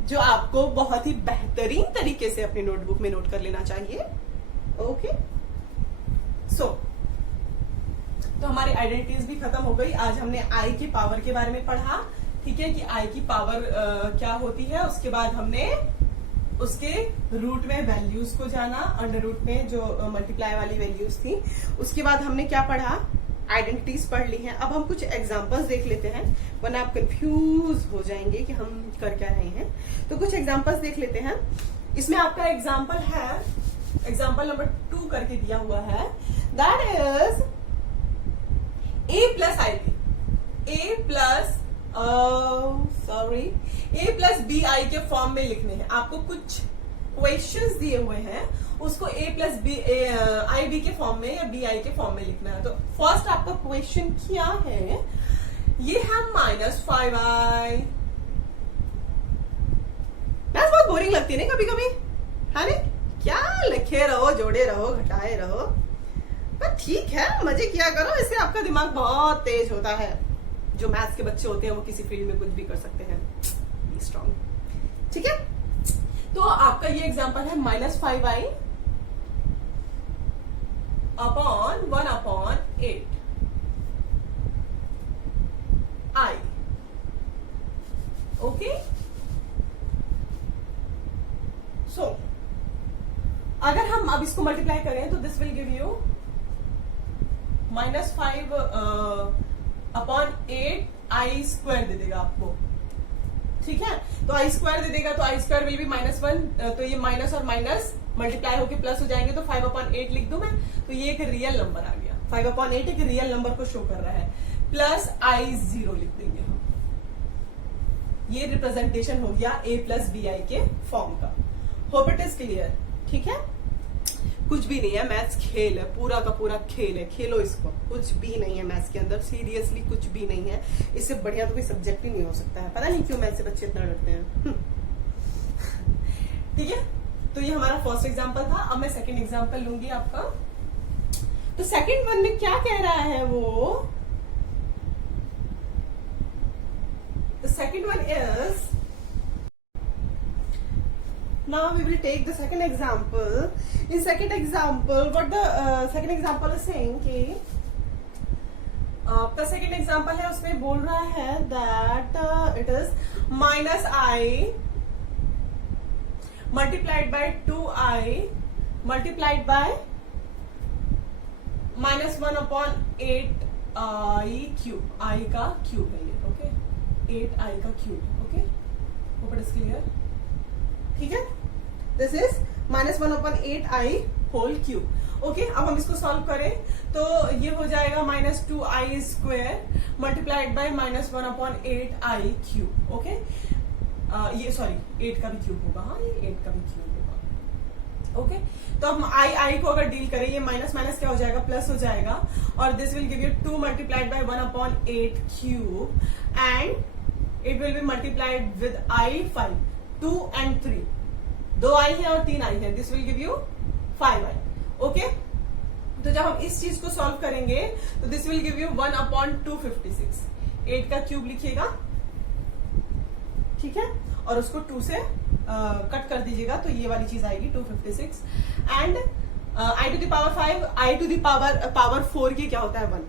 जो आपको बहुत ही बेहतरीन तरीके से अपनी नोटबुक में नोट कर लेना चाहिए। ओके, सो तो हमारी आइडेंटिटीज भी खत्म हो गई। आज हमने आई की पावर के बारे में पढ़ा। ठीक है, कि आई की पावर क्या होती है। उसके बाद हमने उसके रूट में वैल्यूज को जाना, अंडर रूट में जो मल्टीप्लाई वाली वैल्यूज थी। उसके बाद हमने क्या पढ़ा, आइडेंटिटीज पढ़ ली हैं। अब हम कुछ एग्जांपल्स देख लेते हैं, वरना आप कंफ्यूज हो जाएंगे कि हम कर क्या रहे हैं। तो कुछ एग्जांपल्स देख लेते हैं। इसमें आपका एग्जांपल है, एग्जांपल नंबर 2 करके दिया हुआ है, दैट इज a plus i b, a plus a plus b i के फॉर्म में लिखने हैं। आपको कुछ क्वेश्चंस दिए हुए हैं, उसको ए प्लस बी आई बी के फॉर्म में या बी आई के फॉर्म में लिखना है। तो फर्स्ट आपका क्वेश्चन क्या है, ये है -5i। मैथ्स बहुत बोरिंग लगती है ना कभी कभी, है ना? क्या लिखे रहो, जोड़े रहो, घटाए रहो, पर ठीक है, मजे किया करो, इससे आपका दिमाग बहुत तेज होता है। जो मैथ्स के बच्चे होते हैं वो किसी फील्ड में कुछ भी कर सकते हैं। Be strong. ठीक है, तो आपका ये एग्जांपल है -5i अपॉन 1/8 i। ओके, सो अगर हम अब इसको मल्टीप्लाई करें तो this will give you -5 upon 8 i square दे देगा आपको। ठीक है, तो आई स्क्वायर दे देगा, तो आई स्क्वायर विल बी -1, तो ये माइनस और माइनस मल्टीप्लाई होके प्लस हो जाएंगे, तो 5/8 लिख दूं मैं, तो ये एक रियल नंबर आ गया। 5/8 एक रियल नंबर को शो कर रहा है, प्लस I0 लिख देंगे हम। ये रिप्रेजेंटेशन हो गया ए प्लस बी आई के फॉर्म का। Hope it is clear. ठीक है, कुछ भी नहीं है, मैथ्स खेल है, पूरा का पूरा खेल है, खेलो इसको। कुछ भी नहीं है मैथ्स के अंदर, सीरियसली कुछ भी नहीं है। इससे बढ़िया तो कोई सब्जेक्ट ही नहीं हो सकता है। पता नहीं क्यों मैथ्स से बच्चे इतना डरते हैं। ठीक है, तो ये हमारा फर्स्ट एग्जांपल था। अब मैं सेकंड एग्जांपल लूंगी आपका। तो सेकंड वन में क्या कह रहा है वो, the second one is, now we will take the second example. In second example, what the second example is saying कि आपका second example है, उसमें बोल रहा है that it is -i multiplied by 2i multiplied by -1/8 i cube, i का क्यूब है ये। ओके, 8i का cube. Okay, hope it is clear. ठीक है, this is -1/8 i whole cube. Okay, अब हम इसको सॉल्व करें तो ये हो जाएगा -2i square multiplied bye -1/8 i cube. Okay, ये सॉरी 8 का भी क्यूब होगा। हाँ, ये 8 का भी क्यूब होगा। ओके, तो अब आई को अगर डील करें, ये माइनस माइनस क्या हो जाएगा, प्लस हो जाएगा, और this will give you 2 multiplied by 1/8 cube and it will be multiplied with i5, 2 and 3, 2 आई है और 3 आई है, this will give you 5i। Okay, तो जब हम इस चीज को सॉल्व करेंगे तो दिस विल गिव यू 1/256। 8 का क्यूब लिखिएगा, ठीक है, और उसको 2 से कट कर दीजिएगा, तो ये वाली चीज आएगी 256 and i to the power 5, i to the power 4 के क्या होता है 1,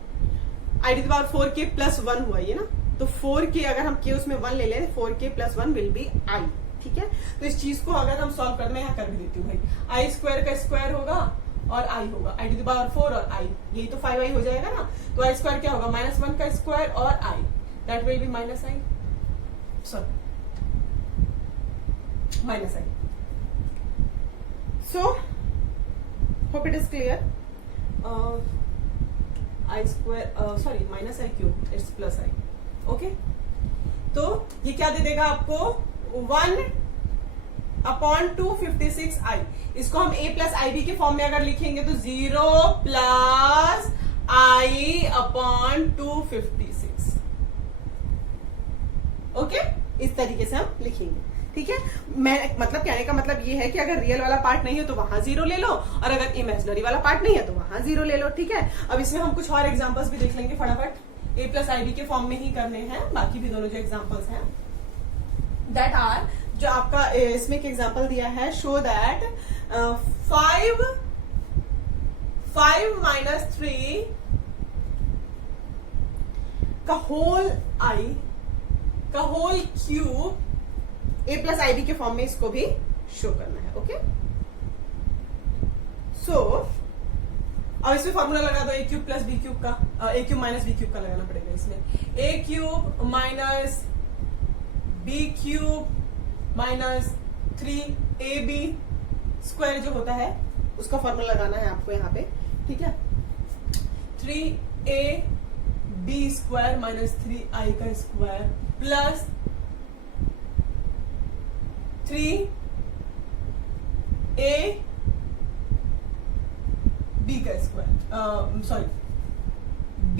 i टू द पावर 4 के प्लस 1 हुआ ये ना, तो 4 के अगर हम के उसमें 1 ले लें, 4 के प्लस 1 विल बी i। ठीक है, तो इस चीज को अगर हम सॉल्व कर, मैं यहाँ कर भी देती हूँ भाई, i स्क्वायर का स्क्वायर होगा और i होगा, i टू द पावर 4 और i, यही तो 5i हो जाएगा ना, तो i स्क्वायर क्या होगा, -1 का स्क्वायर और i, that will B -i, sorry -i। So hope it is clear. I square sorry -i cube, it's +i. Okay, तो ये क्या दे देगा आपको 1/256i। इसको हम a प्लस आई बी के फॉर्म में अगर लिखेंगे तो 0 प्लस i/256। ओके, इस तरीके से हम लिखेंगे। ठीक है, मैं मतलब कहने का मतलब ये है कि अगर रियल वाला पार्ट नहीं है तो वहां 0 ले लो, और अगर इमेजिनरी वाला पार्ट नहीं है तो वहां 0 ले लो। ठीक है, अब इसमें हम कुछ और एग्जांपल्स भी देख लेंगे फटाफट। a प्लस आई बी के फॉर्म में ही करने हैं बाकी भी दोनों जो एग्जांपल्स हैं, दैट आर, जो आपका इसमें एक एग्जांपल दिया है, शो दैट 5 minus 3 का whole cube a plus i b के फॉर्म में इसको भी शो करना है। ओके, सो अब इसमें फॉर्मूला लगा दो a cube plus b cube का, a cube minus b cube का लगाना पड़ेगा इसमें। a cube minus b cube minus 3ab square जो होता है उसका फॉर्मूला लगाना है आपको यहाँ पे। ठीक है, 3ab स्क्वायर माइनस 3i का स्क्वायर प्लस 3ab का square, sorry b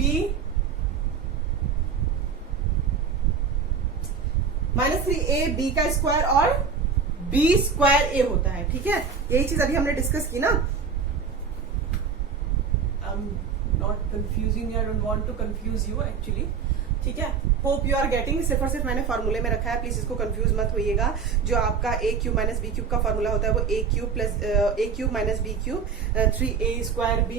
minus 3ab का स्क्वायर और b स्क्वायर a होता है। ठीक है, यही चीज अभी हमने डिस्कस की ना। I am not confusing, I don't want to confuse you actually. ठीक है, होप यू आर गेटिंग। सिर्फ और सिर्फ मैंने फॉर्मूले में रखा है, प्लीज इसको कंफ्यूज मत होइएगा। जो आपका a cube minus b cube का फॉर्मूला होता है वो a cube minus b cube 3a square b,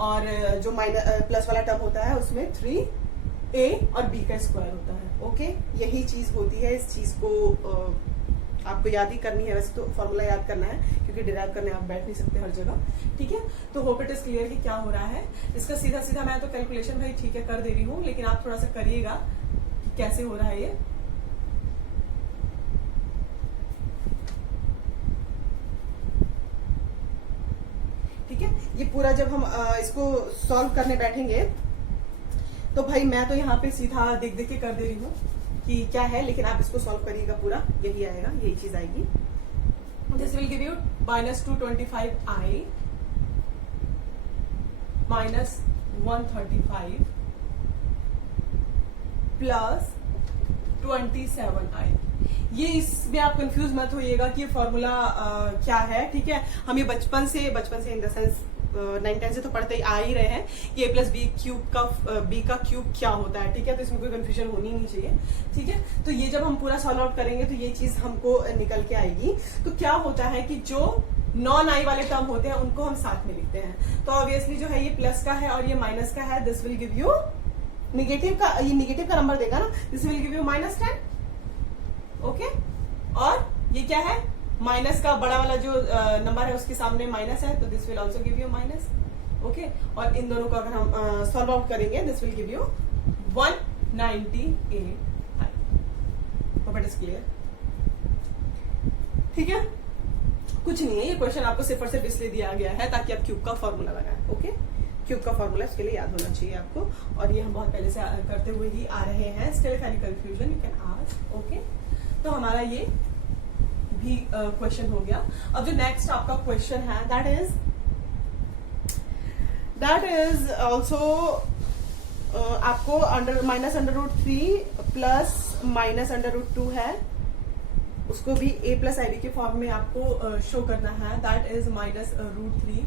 और जो माइनस प्लस वाला टर्म होता है उसमें 3a और b का स्क्वायर होता है। ओके, यही चीज होती है। इस चीज को आपको याद ही करनी है। वैसे तो फॉर्मूला याद करना है क्योंकि डिराइव करने आप बैठ नहीं सकते हर जगह। ठीक है, तो होप इट इज क्लियर कि क्या हो रहा है। इसका सीधा सीधा मैं तो कैलकुलेशन भाई ठीक है कर दे रही हूँ, लेकिन आप थोड़ा सा करिएगा कि कैसे हो रहा है ये। ठीक है, ये पूरा जब हम इसको सॉल्व करने बैठेंगे तो भाई मैं तो यहाँ पे सीधा देख देख के कर दे रही हूँ कि क्या है, लेकिन आप इसको सॉल्व करिएगा पूरा, यही आएगा, यही चीज आएगी। This will give you minus 225i minus 135 plus 27i। ये इसमें आप कंफ्यूज मत होइएगा कि ये फॉर्मूला क्या है। ठीक है, हम ये बचपन से इन द सेंस 9-10 से तो पढ़ते ही आ ही रहे हैं कि a प्लस बी क्यूब का b का क्यूब क्या होता है। ठीक है, तो इसमें कोई कंफ्यूजन होनी नहीं चाहिए। ठीक है, तो ये जब हम पूरा सॉल्व आउट करेंगे तो ये चीज हमको निकल के आएगी। तो क्या होता है कि जो नॉन आई वाले टर्म होते हैं उनको हम साथ में लिखते हैं। तो ऑब्वियसली जो है ये प्लस का है और ये माइनस का है। This will give you negative का, ये निगेटिव का नंबर देगा ना, this will give you -10। Okay, और ये क्या है, माइनस का बड़ा वाला जो नंबर है उसके सामने माइनस है, तो this will also give you minus. Okay, और इन दोनों को अगर हम सॉल्व आउट करेंगे this will give you 198। Hope it is clear. ठीक है, कुछ नहीं है, ये क्वेश्चन आपको सिर्फ और सिर्फ इसलिए दिया गया है ताकि आप क्यूब का फॉर्मूला लगाएं। ओके, क्यूब का फॉर्मूला इसके लिए याद होना चाहिए आपको, और ये हम बहुत पहले से करते हुए ही आ रहे हैं। Still if any confusion you can ask. Okay, तो हमारा ये भी क्वेश्चन हो गया। अब जो नेक्स्ट आपका क्वेश्चन है दैट इज ऑल्सो आपको माइनस √3 प्लस माइनस √2 है, उसको भी a प्लस आई बी के फॉर्म में आपको शो करना है। दैट इज -√3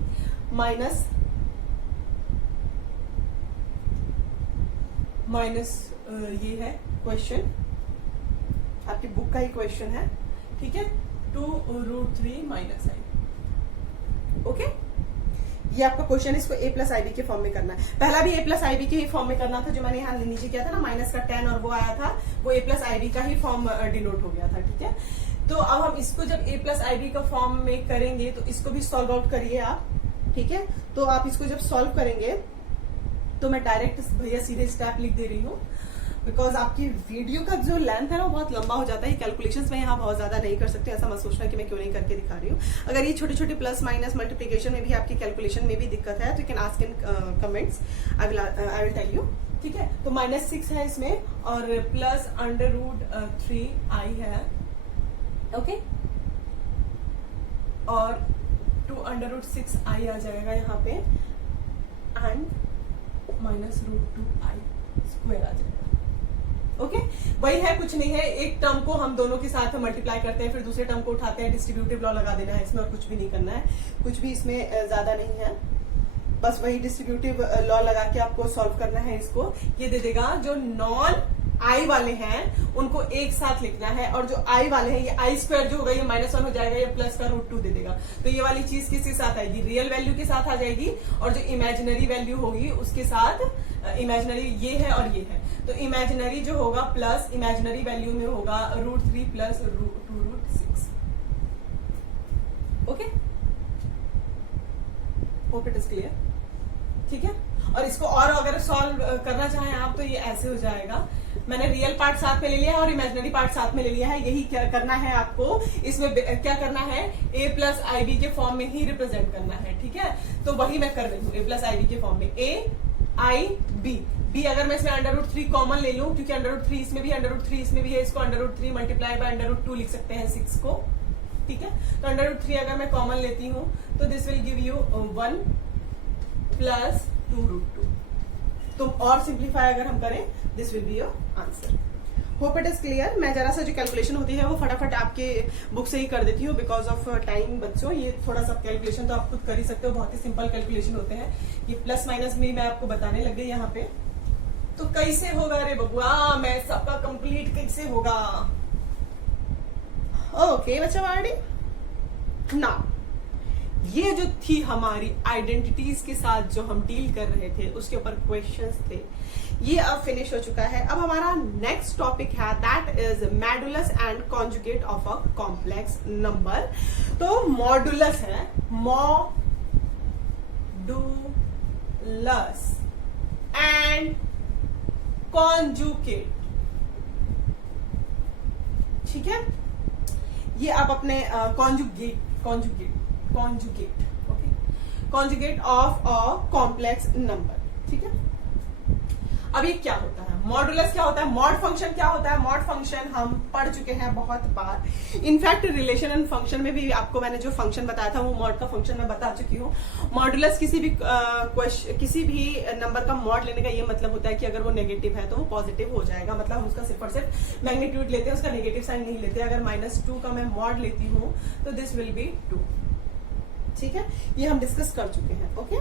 माइनस ये है क्वेश्चन, आपकी बुक का ही क्वेश्चन है। ठीक है, 2√3 माइनस i। ओके, ये आपका क्वेश्चन, इसको a प्लस आई बी के फॉर्म में करना है। पहला भी a प्लस आई बी के ही फॉर्म में करना था, जो मैंने यहाँ नीचे किया था ना माइनस का 10 और वो आया था, वो a प्लस आई बी का ही फॉर्म डिनोट हो गया था। ठीक है, तो अब हम इसको जब a प्लस आई बी का फॉर्म में करेंगे तो इसको भी सॉल्व आउट करिए आप। ठीक है, तो आप इसको जब सॉल्व करेंगे तो मैं डायरेक्ट भैया सीधे स्टेप लिख दे रही हूँ। बिकॉज आपकी वीडियो का जो लेंथ है ना वो बहुत लंबा हो जाता है। कैलकुलेशंस में यहाँ बहुत ज्यादा नहीं कर सकते, ऐसा मत सोचना कि मैं क्यों नहीं करके दिखा रही हूँ। अगर ये छोटे छोटे प्लस माइनस मल्टीप्लिकेशन में भी आपकी कैलकुलेशन में भी दिक्कत है तो you can ask in comments, I will tell you. ठीक है, तो -6 है इसमें और प्लस √3i है, ओके, और 2√6i आ जाएगा यहाँ पे एंड -√2i² आ जाएगा। ओके, वही है, कुछ नहीं है। एक टर्म को हम दोनों के साथ मल्टीप्लाई करते हैं, फिर दूसरे टर्म को उठाते हैं, डिस्ट्रीब्यूटिव लॉ लगा देना है इसमें, और कुछ भी नहीं करना है, कुछ भी इसमें ज्यादा नहीं है। बस वही डिस्ट्रीब्यूटिव लॉ लगा के आपको सॉल्व करना है इसको। ये दे देगा जो नॉन आई वाले हैं उनको एक साथ लिखना है, और जो आई वाले हैं ये i² जो होगा ये -1 हो जाएगा, ये प्लस का √2 दे देगा। तो ये वाली चीज किसके साथ आएगी? रियल वैल्यू के साथ आ जाएगी, और जो इमेजिनरी वैल्यू होगी उसके साथ, इमेजिनरी ये है और ये है, तो इमेजिनरी जो होगा प्लस इमेजिनरी वैल्यू में होगा √3 plus 2√6। Okay, hope it is clear. ठीक है, और इसको और अगर सॉल्व करना चाहें आप तो ये ऐसे हो जाएगा। मैंने रियल पार्ट साथ में ले लिया है और इमेजिनरी पार्ट साथ में ले लिया है। यही क्या करना है आपको, इसमें क्या करना है, a + ib के फॉर्म में ही रिप्रेजेंट करना है। ठीक है, तो वही मैं कर रही हूँ, a + ib के फॉर्म में, a i b b अगर मैं इसमें √3 कॉमन ले लूं, क्योंकि √3 इसमें भी √3 इसमें भी है, इसको √3 मल्टीप्लाई बाय √2 लिख सकते हैं 6 को। ठीक है, तो √3 अगर मैं कॉमन लेती हूँ तो दिस विल गिव यू 1 + 2√2। तो और सिंप्लीफाई अगर हम करें, this will be your answer. Hope it is clear. मैं जरा सा जो कैलकुलेशन होती है वो फटाफट आपके बुक से ही कर देती हूँ बिकॉज ऑफ टाइम। बच्चों, ये थोड़ा सा कैलकुलेशन तो आप खुद कर ही सकते हो, बहुत ही सिंपल कैलकुलेशन होते हैं। ये प्लस माइनस में मैं आपको बताने लग गई यहाँ पे। तो कैसे होगा रे बबुआ, मैं सबका कंप्लीट कैसे होगा? ओके बच्चा वाड़ी, ना ये जो थी हमारी आइडेंटिटीज के साथ जो हम डील कर रहे थे उसके ऊपर क्वेश्चंस थे, ये अब फिनिश हो चुका है। अब हमारा नेक्स्ट टॉपिक है दैट is modulus and conjugate of a complex number. तो मॉडुलस है, मॉडुलस एंड कॉन्जुगेट। ठीक है, ये आप अपने conjugate of a complex number. ठीक है, अब ये क्या होता है, मॉडुलस क्या होता है, मॉड फंक्शन क्या होता है? मॉड फंक्शन हम पढ़ चुके हैं बहुत बार। इनफैक्ट रिलेशन एंड फंक्शन में भी आपको मैंने जो फंक्शन बताया था वो मॉड का फंक्शन मैं बता चुकी हूँ। मॉडुलस किसी भी नंबर का मॉड लेने का ये मतलब होता है कि अगर वो नेगेटिव है तो वो पॉजिटिव हो जाएगा, मतलब हम उसका सिर्फ और सिर्फ मैग्नीट्यूड लेते हैं, उसका नेगेटिव साइन नहीं लेते। अगर -2 का मैं मॉड लेती हूँ तो दिस विल बी 2। ठीक है, ये हम डिस्कस कर चुके हैं। ओके,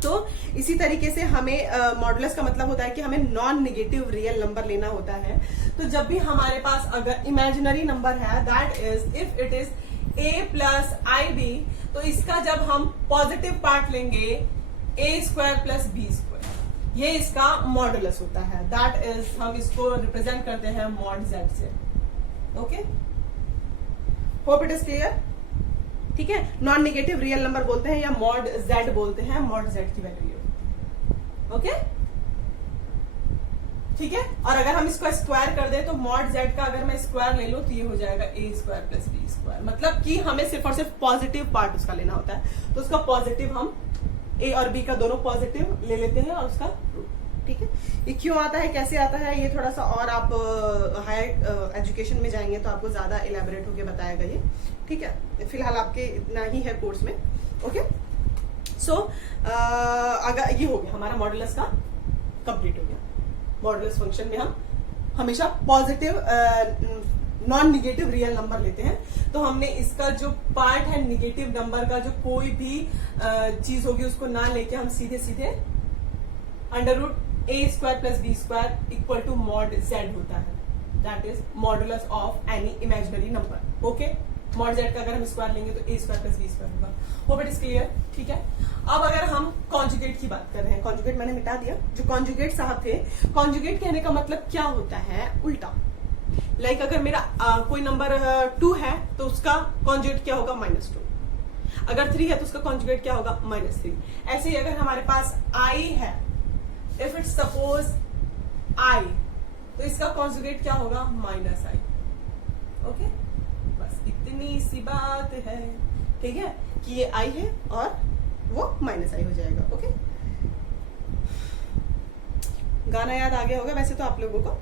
तो इसी तरीके से हमें मॉडुलस का मतलब होता है कि हमें नॉन नेगेटिव रियल नंबर लेना होता है। तो जब भी हमारे पास अगर इमेजिनरी नंबर है, दैट is if it is a + ib, तो इसका जब हम पॉजिटिव पार्ट लेंगे a² + b², ये इसका मॉडुलस होता है। दैट इज, हम इसको रिप्रेजेंट करते हैं मॉड z से। Okay, hope it is clear. ठीक है, नॉन नेगेटिव रियल नंबर बोलते हैं या मॉड z बोलते हैं, मॉड z की वैल्यू। ओके, ठीक है, और अगर हम इसको स्क्वायर कर दें तो मॉड z का अगर मैं स्क्वायर ले लूं तो ये हो जाएगा a² + b², मतलब कि हमें सिर्फ और सिर्फ पॉजिटिव पार्ट उसका लेना होता है। तो उसका पॉजिटिव हम a और b का दोनों पॉजिटिव ले लेते हैं और उसका रूट। ठीक है, ये क्यों आता है, कैसे आता है, ये थोड़ा सा और आप हायर एजुकेशन में जाएंगे तो आपको ज्यादा इलेबोरेट होके बताएगा ये। ठीक है, फिलहाल आपके इतना ही है कोर्स में। ओके, सो अगर ये हो गया हमारा मॉडुलस का कंप्लीट हो गया। मॉडुलस फंक्शन में हम हमेशा positive non negative real number लेते हैं। तो हमने इसका जो पार्ट है निगेटिव नंबर का, जो कोई भी चीज होगी उसको ना लेके हम सीधे सीधे √a² + b² = मॉड z होता है। दैट is modulus of any imaginary number. Okay, mod z का अगर हम स्क्वायर लेंगे तो a² + b² होगा। Hope it is clear. ठीक है, अब अगर हम कॉन्जुगेट की बात कर रहे हैं, कॉन्जुगेट मैंने मिटा दिया, जो कॉन्जुगेट साहब थे, कॉन्जुगेट कहने का मतलब क्या होता है, उल्टा। लाइक अगर मेरा कोई नंबर 2 है तो उसका कॉन्जुगेट क्या होगा, -2। अगर 3 है तो उसका कॉन्जुगेट क्या होगा, -3। ऐसे ही अगर हमारे पास i है, इफ इट सपोज i तो इसका कॉन्जुगेट क्या होगा, माइनस आई। ओके, बस इतनी सी बात है, ठीक है, कि ये आई है और वो माइनस आई हो जाएगा। ओके, गाना याद आ गया होगा वैसे तो आप लोगों को,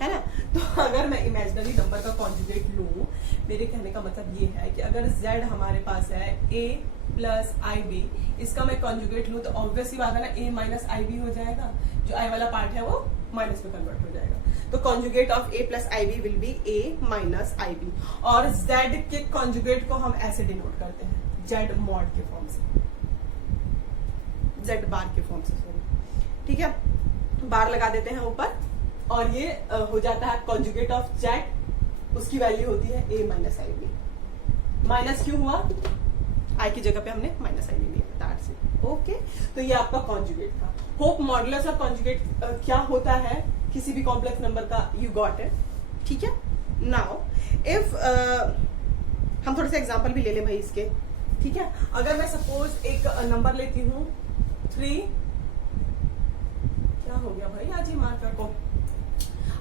है ना। तो अगर मैं इमेजिनरी नंबर का कॉन्जुगेट लूं, मेरे कहने का मतलब ये है कि अगर z हमारे पास है a प्लस आई बी, इसका मैं कॉन्जुगेट लूं तो ऑब्वियसली बात है ना, a माइनस आई बी हो जाएगा, जो i वाला पार्ट है वो माइनस में कन्वर्ट हो जाएगा। तो conjugate of a plus i b will be a minus i b. और z के कॉन्जुगेट को हम ऐसे डिनोट करते हैं, z मॉड के फॉर्म से, z बार के फॉर्म से, सॉरी, ठीक है, बार लगा देते हैं ऊपर और ये हो जाता है कॉन्जुगेट ऑफ z, उसकी वैल्यू होती है a minus i b. Minus क्यों हुआ, i की जगह पे हमने माइनस आई ले लिया दैट्स इट। ओके, तो ये आपका कॉन्जुगेट था। होप मॉडुलस ऑफ कॉन्जुगेट क्या होता है किसी भी कॉम्प्लेक्स नंबर का, यू गॉट इट, ठीक है। नाउ इफ हम थोड़े से एग्जांपल भी ले लें भाई इसके, ठीक है। अगर मैं सपोज एक नंबर लेती हूँ 3, क्या हो गया भाई आज ही मार्कर को,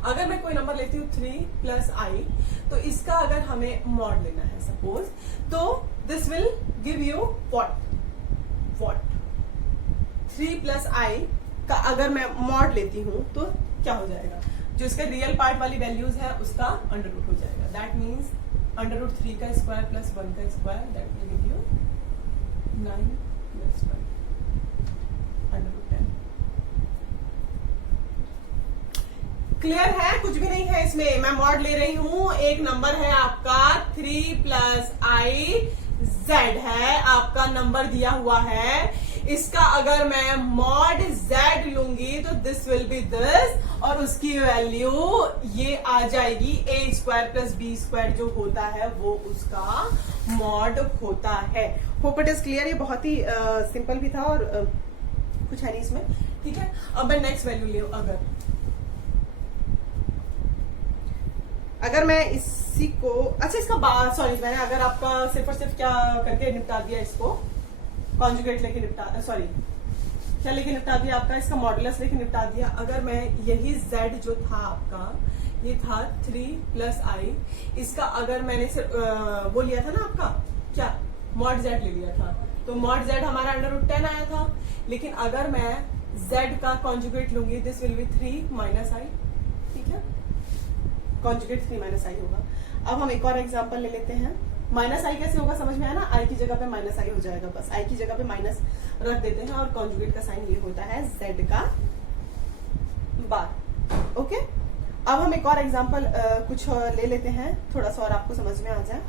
अगर मैं कोई नंबर लेती हूँ 3 प्लस आई, तो इसका अगर हमें मॉड लेना है सपोज, तो this will give you what 3 plus i का अगर मैं मॉड लेती हूँ तो क्या हो जाएगा, जो इसका रियल पार्ट वाली वैल्यूज है उसका अंडर रूट हो जाएगा। दैट मीन्स अंडर रूट 3 का स्क्वायर प्लस 1 का square, that will give you 9 plus 1 under root 10। Clear है, कुछ भी नहीं है इसमें, मैं मॉड ले रही हूं, एक नंबर है आपका 3 प्लस आई, जेड है आपका नंबर दिया हुआ है, इसका अगर मैं मॉड जेड लूंगी तो दिस विल बी दिस, और उसकी वैल्यू ये आ जाएगी a square plus b square, जो होता है वो उसका मॉड होता है। Hope it is clear. ये बहुत ही सिंपल भी था और कुछ है नहीं इसमें, ठीक है। अब मैं नेक्स्ट वैल्यू ले, अगर मैं इसी को, अच्छा इसका बाद, सॉरी मैंने अगर आपका सिर्फ और सिर्फ क्या करके निपटा दिया, इसको कॉन्जुगेट लेके निपटा, सॉरी क्या लेके निपटा दिया आपका, इसका मॉडुलस लेके निपटा दिया। अगर मैं यही z जो था आपका, ये था 3 प्लस आई, इसका अगर मैंने वो लिया था ना आपका क्या, मॉड z ले लिया था, तो मॉड z हमारा अंडर रूट 10 आया था। लेकिन अगर मैं z का कॉन्जुगेट लूंगी, दिस विल बी 3 माइनस आई, ठीक है, कॉन्जुगेट 3 माइनस आई होगा। अब हम एक और एग्जांपल ले लेते हैं। माइनस आई कैसे होगा समझ में आया ना, आई की जगह पे माइनस आई हो जाएगा, बस आई की जगह पे माइनस रख देते हैं और कॉन्जुगेट का साइन ये होता है z का बार। ओके, अब हम एक और एग्जांपल कुछ ले लेते हैं, थोड़ा सा और आपको समझ में आ जाए।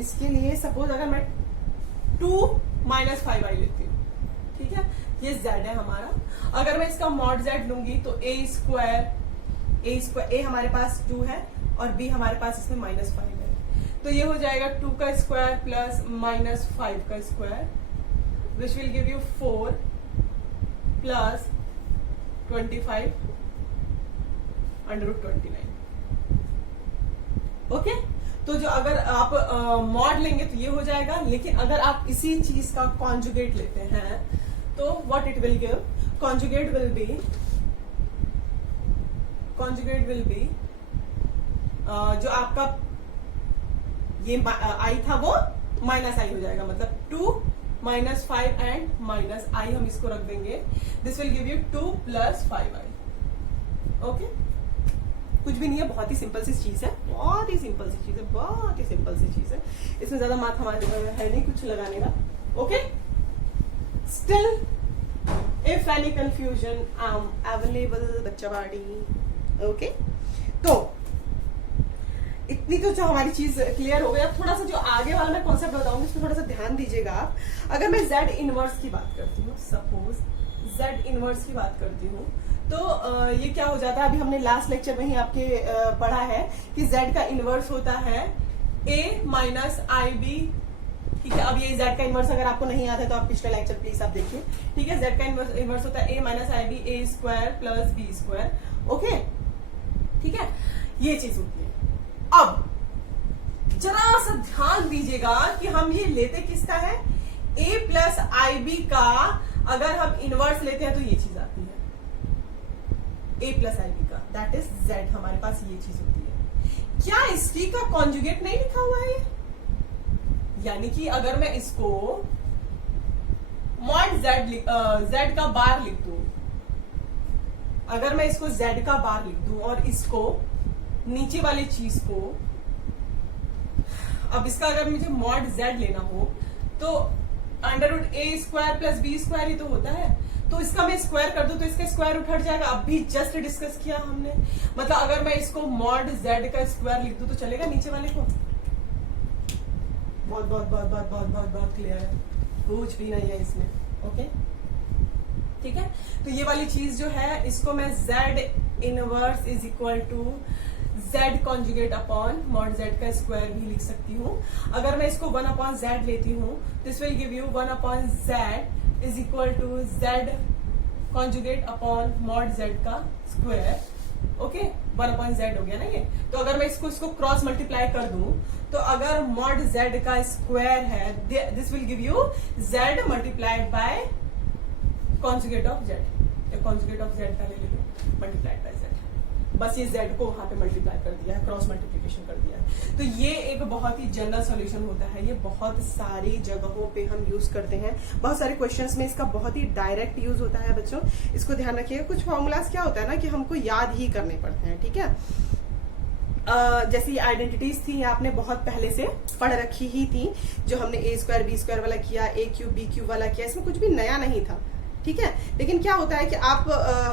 इसके लिए सपोज अगर मैं 2 माइनस 5 आई लेती हूँ, ठीक है, ये z है हमारा। अगर मैं इसका मॉड z लूंगी तो a स्क्वायर a हमारे पास 2 है और b हमारे पास इसमें माइनस 5 है, तो ये हो जाएगा 2 का स्क्वायर प्लस माइनस 5 का square, which will give you 4 plus 25 under root 29। Okay, तो जो अगर आप मॉड लेंगे तो ये हो जाएगा, लेकिन अगर आप इसी चीज का कॉन्जुगेट लेते हैं तो what it will give, conjugate will be जो आपका ये आई था वो माइनस आई हो जाएगा, मतलब 2 माइनस 5 एंड माइनस आई हम इसको रख देंगे, this will give you 2 plus 5 I. Okay, कुछ भी नहीं है, बहुत ही सिंपल सी चीज है, बहुत ही सिंपल सी चीज है, बहुत ही सिंपल सी चीज है, इसमें ज्यादा माथ हमारे है नहीं कुछ लगाने का। Okay, still if any confusion I am available बच्चावाड़ी। ओके, तो इतनी तो जो हमारी चीज क्लियर हो गई। अब थोड़ा सा जो आगे वाला मैं कॉन्सेप्ट बताऊंगी उसमें थोड़ा सा ध्यान दीजिएगा आप। अगर मैं z इनवर्स की बात करती हूँ, सपोज z इनवर्स की बात करती हूँ, तो ये क्या हो जाता है, अभी हमने लास्ट लेक्चर में ही आपके पढ़ा है कि z का इनवर्स होता है a माइनस आई बी, ठीक है। अब ये z का इनवर्स अगर आपको नहीं आता है तो आप पिछले लेक्चर प्लीज आप देखिए, ठीक है। z का इनवर्स होता है a minus i b, a square plus b square. Okay, ठीक है, ये चीज होती है। अब जरा सा ध्यान दीजिएगा कि हम ये लेते किसका है, a प्लस आई बी का अगर हम इनवर्स लेते हैं तो ये चीज आती है, a प्लस ib का, दैट इज z, हमारे पास ये चीज होती है। क्या इसकी का कॉन्जुगेट नहीं लिखा हुआ है? यानी कि अगर मैं इसको मॉड z का बार लिख दूं, अगर मैं इसको z का बार लिख दूं और इसको नीचे वाली चीज को, अब इसका अगर मुझे मॉड z लेना हो तो √a² प्लस b² ही तो होता है, तो इसका मैं स्क्वायर कर दूं तो इसका स्क्वायर उठ जाएगा। अब भी जस्ट डिस्कस किया हमने, मतलब अगर मैं इसको मॉड z का स्क्वायर लिख दूं तो चलेगा नीचे वाले को? बहुत बहुत बहुत बहुत बहुत बहुत बहुत क्लियर है, कुछ भी नहीं है इसमें। ओके ठीक है, तो ये वाली चीज जो है इसको मैं z inverse is equal to z conjugate upon mod z का स्क्वायर भी लिख सकती हूँ। अगर मैं इसको 1 अपॉन z लेती हूँ, this will give you 1 upon z is equal to z conjugate upon mod z का स्क्वायर। ओके 1 अपॉन z हो गया ना ये। तो अगर मैं इसको क्रॉस मल्टीप्लाई कर दूं तो अगर मॉड z का स्क्वायर है, this will give you z multiplied bye conjugate of z, या कॉन्जुगेट ऑफ z का ले लो मल्टीप्लाइड बाय z। बस ये z को वहां पे मल्टीप्लाई कर दिया है, क्रॉस मल्टीप्लिकेशन कर दिया है। तो ये एक बहुत ही जनरल सॉल्यूशन होता है, ये बहुत सारी जगहों पे हम यूज करते हैं, बहुत सारे क्वेश्चंस में इसका बहुत ही डायरेक्ट यूज होता है बच्चों, इसको ध्यान रखिएगा। कुछ फॉर्मूलाज क्या होता है ना कि हमको याद ही करने पड़ते हैं, ठीक है। जैसी आइडेंटिटीज थी आपने बहुत पहले से पढ़ रखी ही थी, जो हमने a² b² वाला किया, a³ b³ वाला किया, इसमें कुछ भी नया नहीं था, ठीक है। लेकिन क्या होता है कि आप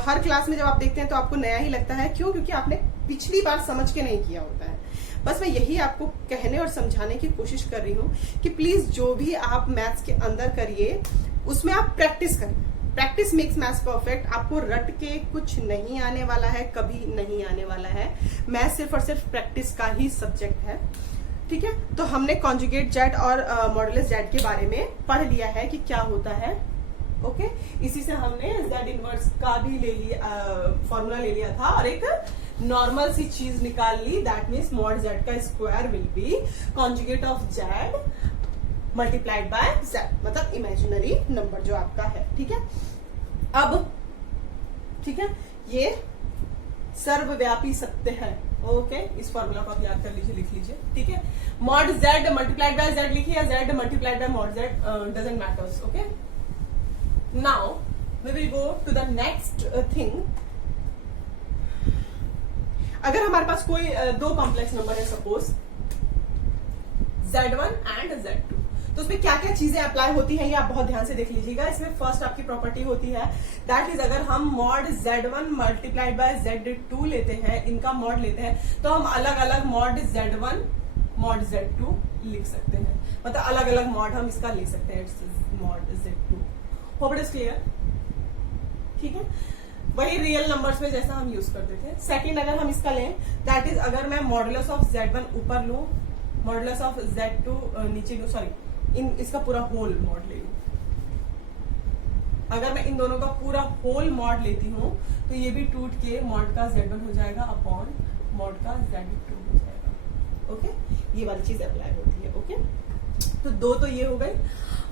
हर क्लास में जब आप देखते हैं तो आपको नया ही लगता है, क्यों? क्योंकि आपने पिछली बार समझ के नहीं किया होता है। बस मैं यही आपको कहने और समझाने की कोशिश कर रही हूँ कि प्लीज जो भी आप मैथ्स के अंदर करिए उसमें आप प्रैक्टिस करिए। Practice makes maths perfect. आपको रट के कुछ नहीं आने वाला है, कभी नहीं आने वाला है। मैथ्स सिर्फ और सिर्फ प्रैक्टिस का ही सब्जेक्ट है, ठीक है। तो हमने कॉन्जुगेट z और मॉडुलस z के बारे में पढ़ लिया है कि क्या होता है। ओके इसी से हमने z इनवर्स का भी ले लिया, फॉर्मूला ले लिया था और एक नॉर्मल सी चीज निकाल ली, दैट मीन्स मॉड z का square will B conjugate of z multiplied by z, मतलब इमेजिनरी नंबर जो आपका है, ठीक है। अब ठीक है, ये सर्वव्यापी सत्य है। ओके इस फॉर्मूला को आप याद कर लीजिए, लिख लीजिए, ठीक है। Mod z multiplied by z लिखिए या z multiplied by mod z, doesn't matters. Okay now we will go to the next thing. अगर हमारे पास कोई दो कॉम्प्लेक्स नंबर है, सपोज z1 एंड z2, तो उसमें क्या क्या चीजें अप्लाई होती है ये आप बहुत ध्यान से देख लीजिएगा। इसमें फर्स्ट आपकी प्रॉपर्टी होती है, दैट इज अगर हम mod z1 multiplied by z2 लेते हैं, इनका मॉड लेते हैं, तो हम अलग अलग मॉड z1 मॉड z2 लिख सकते हैं, मतलब अलग अलग मॉड हम इसका लिख सकते हैं, mod z2। Hope it is clear, ठीक है। वही रियल नंबर्स में जैसा हम यूज करते थे। सेकंड अगर हम इसका लें, दैट इज अगर मैं मॉडुलस ऑफ z1 ऊपर लूं, मॉडुलस ऑफ z2 नीचे लूं, सॉरी इसका पूरा होल मॉड ले लूं, अगर मैं इन दोनों का पूरा होल मॉड लेती हूं तो ये भी टूट के मॉड का z1 हो जाएगा अपॉन मॉड का z2 हो जाएगा। ओके ये वाली चीज अप्लाई होती है। ओके तो दो तो ये हो गई।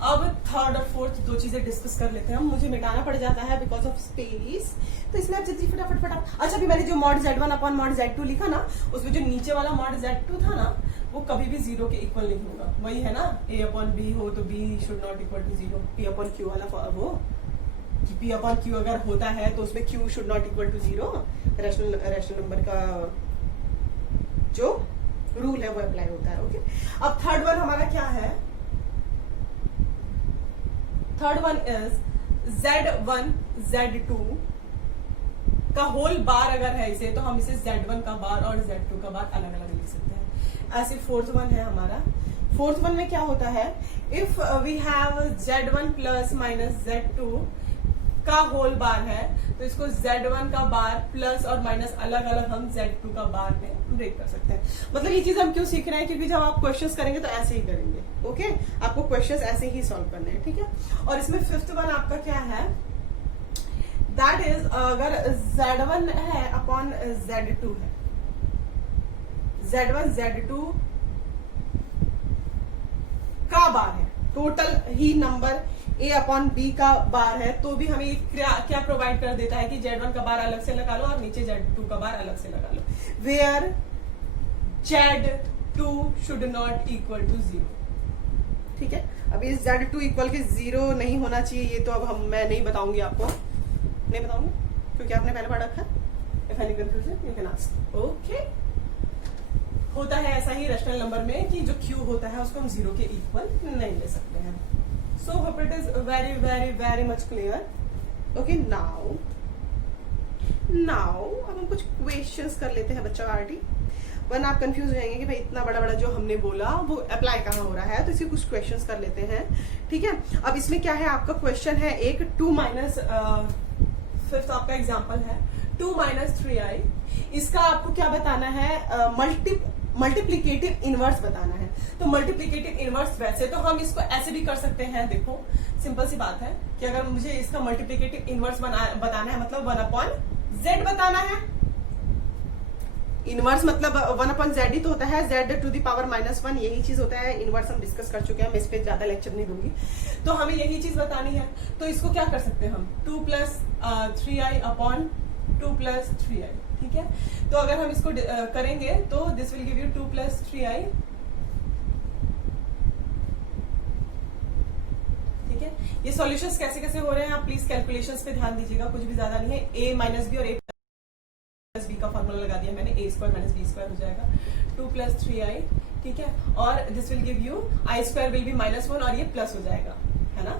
अब थर्ड और फोर्थ दो चीजें डिस्कस कर लेते हैं। मुझे मिटाना पड़ जाता है बिकॉज ऑफ स्पेस, तो इसमें आप जल्दी फटाफट। अच्छा अभी मैंने जो mod z1 upon mod z2 लिखा ना, उसमें जो नीचे वाला मॉड z2 था ना, वो कभी भी 0 के इक्वल नहीं होगा। वही है ना, a अपॉन b हो तो b should not equal to 0, p upon q वाला वो कि p अपॉन q अगर होता है तो उसमें q should not equal to 0, rational number का जो रूल है वो अप्लाई होता है। ओके अब थर्ड वन हमारा क्या है, third one is z1 z2 का होल बार अगर है इसे, तो हम इसे z1 का बार और z2 का बार अलग अलग लिख सकते हैं। ऐसे फोर्थ वन है हमारा। फोर्थ वन में क्या होता है, if we have z1 plus minus z2 का होल बार है, तो इसको z1 का बार प्लस और माइनस अलग अलग हम z2 का बार में ब्रेक कर सकते हैं। मतलब ये चीज हम क्यों सीख रहे हैं, क्योंकि जब आप क्वेश्चंस करेंगे तो ऐसे ही करेंगे। ओके आपको क्वेश्चंस ऐसे ही सॉल्व करने हैं, ठीक है। और इसमें फिफ्थ वन आपका क्या है, दैट इज अगर z1 है अपॉन z2 है, z1 z2 का बार है, total he number a upon b का बार है, तो भी हमें क्या प्रोवाइड कर देता है कि Z1 का बार अलग से लगा लो और नीचे Z2 का बार अलग से लगा लो, where Z2 should not equal to 0। ठीक है, अब इस Z2 इक्वल के 0 नहीं होना चाहिए, ये तो अब मैं नहीं बताऊंगी आपको, नहीं बताऊंगी क्योंकि आपने पहले पढ़ा रखा। If any confusion you can ask. Okay, होता है ऐसा ही रैशनल नंबर में कि जो Q होता है उसको हम 0 के इक्वल नहीं ले सकते हैं। So hope it is very very very much clear. Okay, now अब हम कुछ क्वेश्चंस कर लेते हैं बच्चा आरटी। वरना आप कंफ्यूज हो जाएंगे कि भाई इतना बड़ा बड़ा जो हमने बोला वो अप्लाई कहाँ हो रहा है, तो इसके कुछ क्वेश्चंस कर लेते हैं। ठीक है, अब इसमें क्या है, आपका क्वेश्चन है एक 2 माइनस 5th आपका एग्जाम्पल है 2 माइनस 3i। इसका आपको क्या बताना है, मल्टीप्लीकेटिव इनवर्स बताना है। तो मल्टीप्लीकेटिव इनवर्स वैसे तो हम इसको ऐसे भी कर सकते हैं, देखो सिंपल सी बात है कि अगर मुझे इसका मल्टीप्लीकेटिव इनवर्स बताना है मतलब 1/z बताना है। इनवर्स मतलब 1/z ही तो होता है, z टू द पावर -1 यही चीज होता है। इनवर्स हम डिस्कस कर चुके हैं, मैं इस पे ज्यादा लेक्चर नहीं दूंगी। तो हमें यही चीज बतानी है, तो इसको क्या कर सकते हैं हम 2 + 3i अपॉन 2 + 3i। ठीक है, तो अगर हम इसको करेंगे तो this will give you 2 + 3i। ठीक है, ये सॉल्यूशंस कैसे कैसे हो रहे हैं आप प्लीज कैलकुलेशंस पे ध्यान दीजिएगा, कुछ भी ज्यादा नहीं है। a - b और a + b का फॉर्मूला लगा दिया मैंने, a² - b² हो जाएगा 2 + 3i। ठीक है, और this will give you i² will be -1 और ये प्लस हो जाएगा, है ना।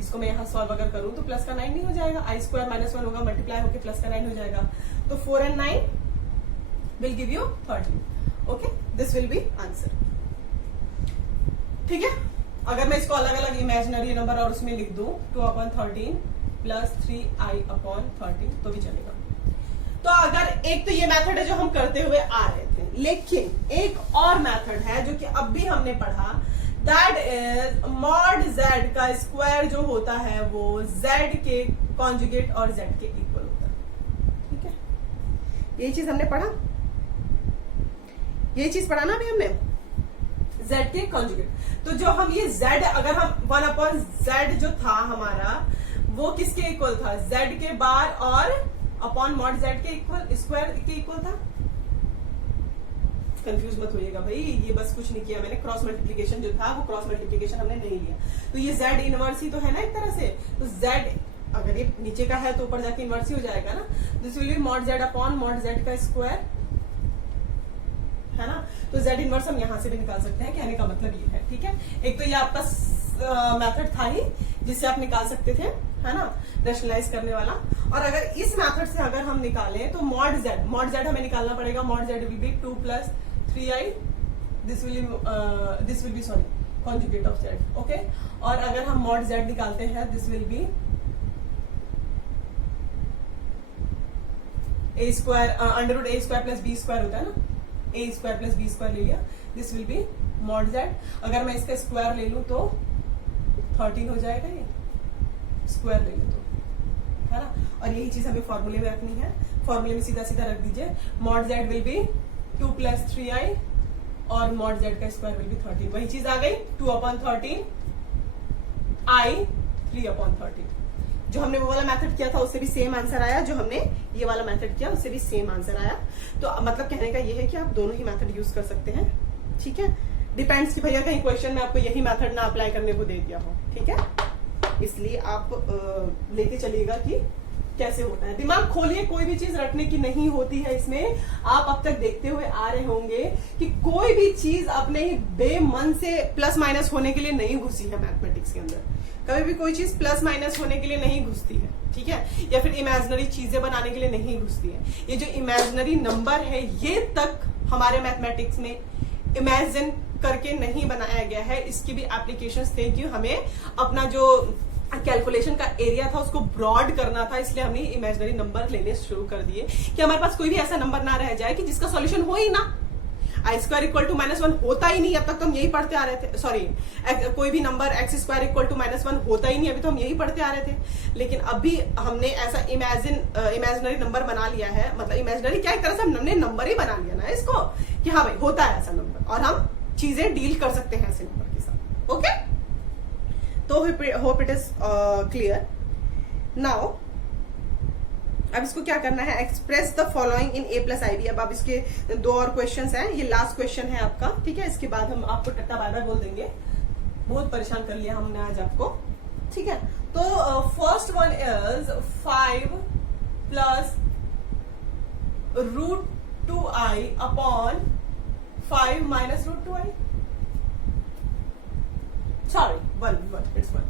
इसको मैं यहाँ सॉल्व अगर करूं तो प्लस का 9 नहीं हो जाएगा, i² -1 होगा मल्टीप्लाई होकर प्लस का 9 हो जाएगा, तो 4 and 9 will give you 13। Okay, this will be answer. ठीक है, अगर मैं इसको अलग अलग इमेजिनरी नंबर और उसमें लिख दूं 2/13 + 3i/13 तो भी चलेगा। तो अगर एक तो ये मेथड है जो हम करते हुए आ रहे थे, लेकिन एक और मेथड है जो कि अब भी हमने पढ़ा, दैट इज मॉड z का स्क्वायर जो होता है वो z के कॉन्जुगेट और z के इक्वल होता है। ठीक है, यही चीज हमने पढ़ा, यही चीज पढ़ा ना अभी हमने, z के कॉन्जुगेट। तो जो हम ये z, अगर हम 1/z जो था हमारा वो किसके इक्वल था, z के बार और अपॉन मॉड z के इक्वल स्क्वायर के इक्वल था। कंफ्यूज मत होइएगा भाई, ये बस कुछ नहीं किया मैंने, क्रॉस मल्टीप्लीकेशन जो था वो क्रॉस मल्टीप्लीकेशन हमने नहीं लिया। तो ये z इनवर्स ही तो है ना एक तरह से, तो z अगर ये नीचे का है तो ऊपर जाके इनवर्स ही हो जाएगा ना। This will be mod z upon mod z का स्क्वायर, है ना। तो z इनवर्स हम यहां से भी निकाल सकते हैं, कहने का मतलब ये है। ठीक है, एक तो ये आपका मेथड था ही जिससे आप निकाल सकते थे, है ना, रैशनलाइज करने वाला। और अगर इस मेथड से अगर हम निकालें तो मॉड z हमें निकालना पड़ेगा, mod z will be 2 + 3i, this will be sorry conjugate of z। Okay, और अगर हम मॉड z निकालते हैं this will be a² √a² + b² होता है ना, a² + b² ले लिया, this will be mod z। अगर मैं इसका स्क्वायर ले लूं तो 13 हो जाएगा, ये स्क्वायर ले लो तो, है ना। और यही चीज हमें फॉर्मूले में रखनी है, फॉर्मूले में सीधा सीधा रख दीजिए, mod z will be 2 + 3i और मॉड z का स्क्वायर विल बी 13। वही चीज आ गई 2/13 i 3/13। जो हमने वो वाला मेथड किया था उससे भी सेम आंसर आया, जो हमने ये वाला मेथड किया उससे भी सेम आंसर आया। तो मतलब कहने का ये है कि आप दोनों ही मेथड यूज कर सकते हैं। ठीक है, डिपेंड्स कि भैया कहीं क्वेश्चन में आपको यही मेथड ना अप्लाई करने को दे दिया हो। ठीक है, इसलिए आप लेके चलिएगा कि कैसे होता है। दिमाग खोलिए, कोई भी चीज रटने की नहीं होती है इसमें। आप अब तक देखते हुए आ रहे होंगे कि कोई भी चीज अपने बेमन से प्लस माइनस होने के लिए नहीं घुसी है मैथमेटिक्स के अंदर। कभी भी कोई चीज प्लस माइनस होने के लिए नहीं घुसती है, ठीक है, या फिर इमेजिनरी चीजें बनाने के लिए नहीं घुसती है। ये जो इमेजिनरी नंबर है ये तक हमारे मैथमेटिक्स में इमेजिन करके नहीं बनाया गया है। इसकी भी एप्लीकेशंस थे कि हमें अपना जो कैलकुलेशन का एरिया था उसको ब्रॉड करना था, इसलिए हमने इमेजिनरी नंबर लेने शुरू कर दिए कि हमारे पास कोई भी ऐसा नंबर ना रह जाए कि जिसका सॉल्यूशन हो ही ना। i² = -1 होता ही नहीं, अब तक तो हम यही पढ़ते आ रहे थे। सॉरी, कोई भी नंबर x² = -1 होता ही नहीं, अभी तो हम यही पढ़ते आ रहे थे। लेकिन अभी हमने ऐसा इमेजिनरी नंबर बना लिया है, मतलब इमेजिनरी क्या, एक तरह से हमने नंबर ही बना लिया ना इसको कि हाँ भाई होता है ऐसा नंबर और हम चीजें डील कर सकते हैं ऐसे नंबर के साथ। ओके, तो hope it is clear. Now अब इसको क्या करना है, express the following in a plus IB. अब इसके 2 और क्वेश्चंस हैं, ये लास्ट क्वेश्चन है आपका, ठीक है. इसके बाद हम आपको टट्टा बाय बाय बोल देंगे. बहुत परेशान कर लिया हमने आज आपको, ठीक है. तो first one is 5 plus √2i upon 5 minus √2i. Sorry 1 it's 1,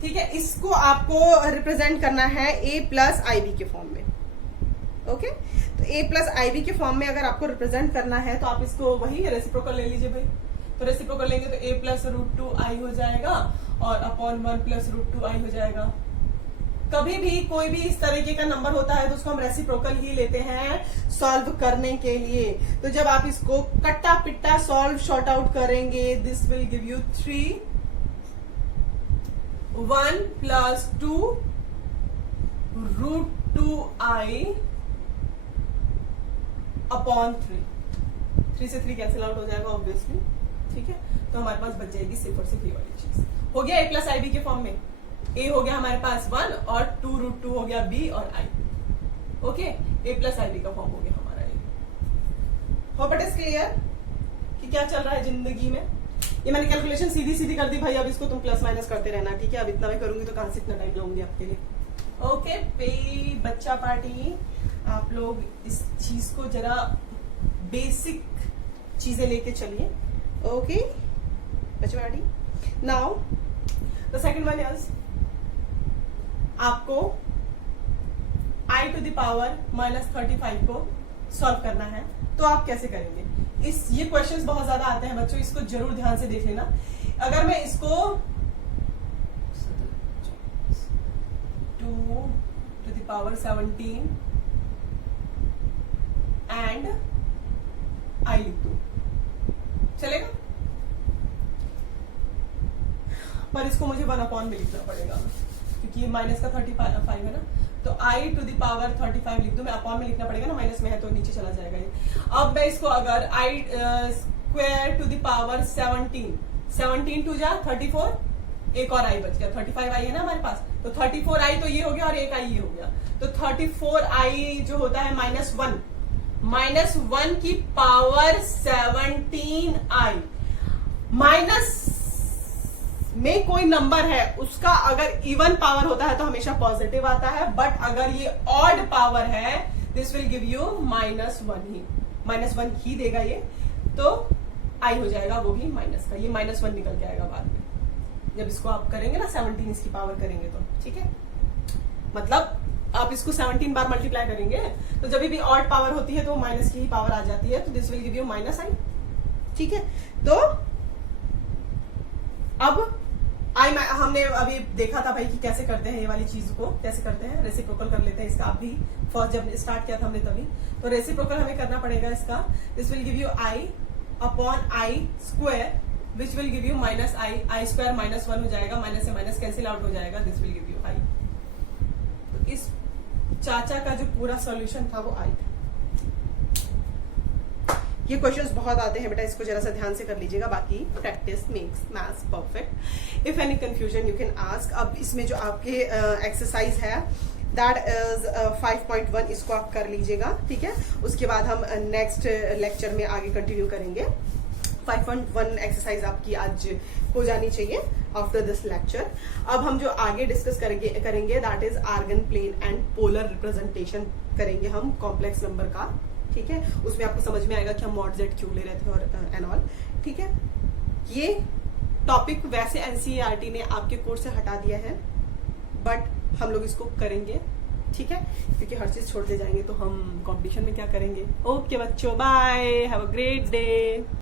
ठीक है. इसको आपको रिप्रेजेंट करना है a प्लस IB के फॉर्म में. ओके, तो a प्लस IB के फॉर्म में अगर आपको रिप्रेजेंट करना है तो आप इसको वही रेसिप्रोकल ले लीजिए भाई. तो रेसिप्रोकल लेंगे तो a प्लस √2i हो जाएगा और अपॉन 1 प्लस √2i हो जाएगा. कभी भी कोई भी इस तरीके का नंबर होता है तो उसको हम रेसिप्रोकल ही लेते हैं सॉल्व करने के लिए. तो जब आप इसको कट्टा पिट्टा सॉल्व शॉर्ट आउट करेंगे, this will give you 3 1 plus 2 √2i upon 3 से 3 कैंसिल आउट हो जाएगा ऑब्वियसली, ठीक है. तो हमारे पास बच जाएगी सिर्फ और सिर्फ ये वाली चीज. हो गया a प्लस IB के फॉर्म में. a हो गया हमारे पास 1 और 2 √2 हो गया b और i. Okay, a plus IB का फॉर्म हो गया हमारा ये. होप इट इज क्लियर कि क्या चल रहा है जिंदगी में. ये मैंने कैलकुलेशन सीधी कर दी भाई. अब इसको तुम प्लस माइनस करते रहना, ठीक है. अब इतना मैं करूंगी तो कहां से इतना टाइम लाऊंगी आपके लिए. ओके बच्चा पार्टी, आप लोग इस चीज को जरा बेसिक चीजें लेके चलिए. ओके बच्चा party. Now the second one is आपको i to the power minus 35 को सॉल्व करना है. तो आप कैसे करेंगे? ये क्वेश्चंस बहुत ज्यादा आते हैं बच्चों, इसको जरूर ध्यान से देख लेना. अगर मैं इसको 2 to the power 17 and i लिख दूं, चलेगा? पर इसको मुझे 1 अपॉन में लिखना पड़ेगा क्योंकि ये माइनस का 35 है ना. तो i टू द पावर 35 लिख दूं. मैं अपॉन में लिखना पड़ेगा ना, माइनस में है तो नीचे चला जाएगा ये. अब मैं इसको अगर i square to the power 17 two जा 34, एक और i बच गया, 35i है ना हमारे पास. तो 34i तो ये हो गया और एक i ये हो गया. तो 34i जो होता है -1 की पावर 17i. माइनस में कोई नंबर है उसका अगर इवन पावर होता है तो हमेशा पॉजिटिव आता है, बट अगर ये ऑड पावर है दिस विल गिव यू -1 ही देगा ये. तो i हो जाएगा वो भी माइनस का. ये -1 निकल के आएगा बाद में जब इसको आप करेंगे ना 17 इसकी पावर करेंगे तो, ठीक है. मतलब आप इसको 17 बार मल्टीप्लाई करेंगे तो जब भी ऑड पावर होती है तो माइनस की ही पावर आ जाती है. तो this will give you -i, ठीक है. तो अब हमने अभी देखा था भाई कि कैसे करते हैं ये वाली चीज को, कैसे करते हैं. रेसिप्रोकल कर लेते हैं इसका. आप भी फर्स्ट जब स्टार्ट किया था हमने तभी. तो रेसिप्रोकल हमें करना पड़ेगा इसका. This will give you i upon i square which will give you -i square -1 हो जाएगा. माइनस से माइनस कैंसिल आउट हो जाएगा. This will give you i. तो इस चाचा का जो पूरा सॉल्यूशन था वो i था. ये क्वेश्चंस बहुत आते हैं बेटा, इसको जरा सा ध्यान से कर लीजिएगा. बाकी practice makes maths perfect. If any confusion you can ask. अब इसमें जो आपके एक्सरसाइज है दैट इज 5.1, इसको आप कर लीजिएगा, ठीक है. उसके बाद हम नेक्स्ट लेक्चर में आगे कंटिन्यू करेंगे. 5.1 एक्सरसाइज आपकी आज हो जानी चाहिए आफ्टर दिस लेक्चर. अब हम जो आगे डिस्कस करेंगे that is Argand plane and polar representation करेंगे हम कॉम्प्लेक्स नंबर का, ठीक है. उसमें आपको समझ में आएगा कि हम मॉड जेड क्यों ले रहे थे और एंड ऑल, ठीक है. ये टॉपिक वैसे एनसीईआरटी ने आपके कोर्स से हटा दिया है, बट हम लोग इसको करेंगे, ठीक है. क्योंकि हर चीज छोड़ते जाएंगे तो हम कंपटीशन में क्या करेंगे. ओके बच्चों, bye, have a great day.